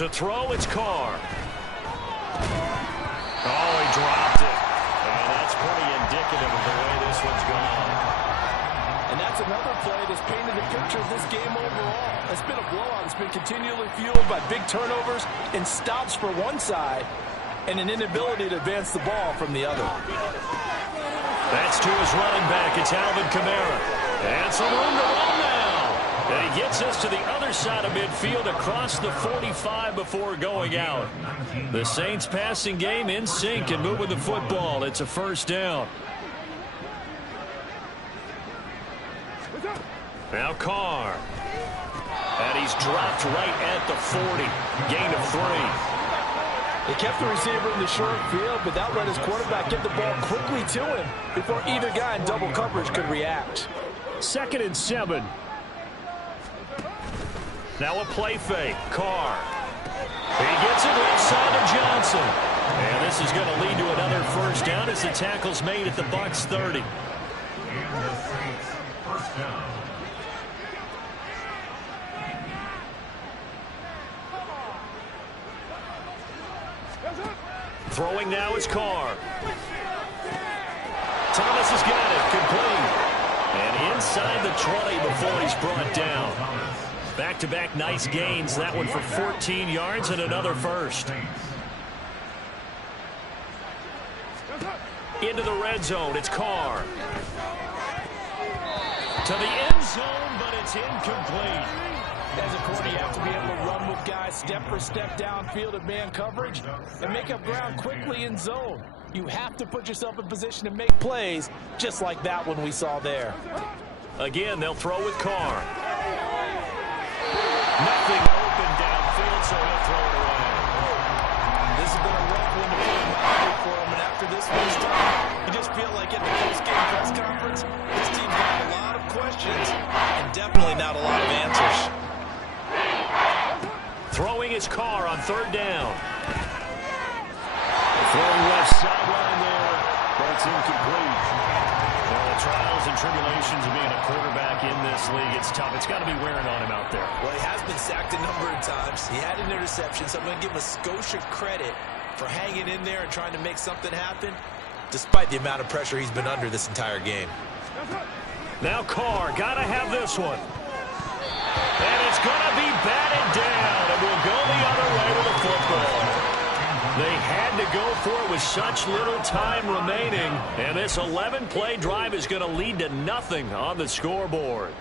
To throw, it's Carr. Oh, he dropped it. And that's pretty indicative of the way this one's gone. And that's another play that's painted the picture of this game overall. It's been a blowout. It's been continually fueled by big turnovers and stops for one side and an inability to advance the ball from the other. That's to his running back. It's Alvin Kamara. And some room to run now. And he gets us to the other side of midfield across the 45 before going out. The Saints passing game in sync and moving the football. It's a 1st down. Now Carr. And he's dropped right at the 40. Gain of 3. They kept the receiver in the short field, but that let his quarterback get the ball quickly to him before either guy in double coverage could react. 2nd and 7. Now a play fake. Carr. He gets it left side of Johnson. And this is going to lead to another 1st down as the tackle's made at the Bucs 30. And the Saints, 1st down. Throwing now is Carr. Thomas has got it. Complete. And inside the 20 before he's brought down. Back-to-back nice gains. That one for 14 yards and another 1st. Into the red zone. It's Carr. To the end zone, but it's incomplete. As a corner, you have to be able to run with guys step for step downfield at man coverage and make up ground quickly in zone. You have to put yourself in position to make plays just like that one we saw there. Again, they'll throw with Carr. Nothing open downfield, so he'll throw it away. This has been a rough one to put in my way for him, and after this one's done, you just feel like at the post-game press conference, this team's got a lot of questions and definitely not a lot of answers. Throwing his Carr on 3rd down. Throwing left sideline there, but it's incomplete. Well, the trials and tribulations of being a quarterback in this league, it's tough. It's got to be wearing on him out there. Well, he has been sacked a number of times. He had an interception, so I'm going to give him a Scotia credit for hanging in there and trying to make something happen, despite the amount of pressure he's been under this entire game. Now Carr, got to have this one. And it's going to be batted down, and we'll go the other way with the football. They had to go for it with such little time remaining, and this 11-play drive is going to lead to nothing on the scoreboard.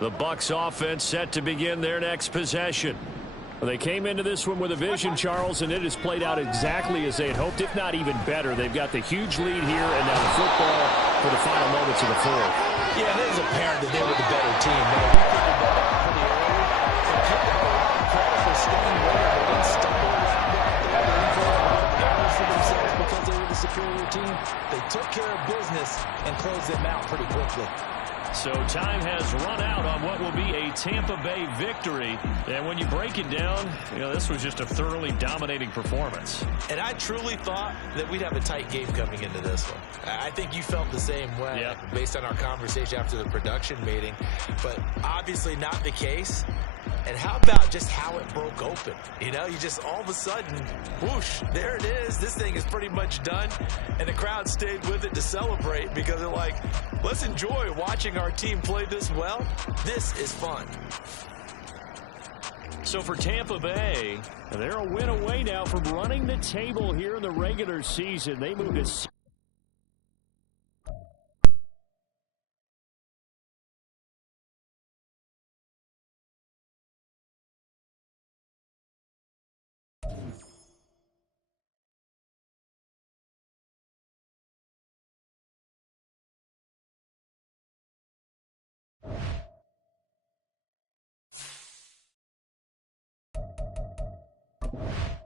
The Bucs offense set to begin their next possession. They came into this one with a vision, Charles, and it has played out exactly as they had hoped, if not even better. They've got the huge lead here, and now the football for the final moments of the 4th. Yeah, and it was apparent that they were the better team. We figured that out pretty early. And give them a lot of credit for staying there. They didn't stumble around back there. They didn't throw a errors for themselves because they were the superior team. They took care of business and closed them out pretty quickly. So time has run out on what will be a Tampa Bay victory. And when you break it down, you know, this was just a thoroughly dominating performance. And I truly thought that we'd have a tight game coming into this one. I think you felt the same way based on our conversation after the production meeting. But obviously not the case. And how about just how it broke open? You know, you just all of a sudden, whoosh, there it is. This thing is pretty much done. And the crowd stayed with it to celebrate because they're like, let's enjoy watching our team play this well. This is fun. So for Tampa Bay, they're a win away now from running the table here in the regular season. They moved to ball.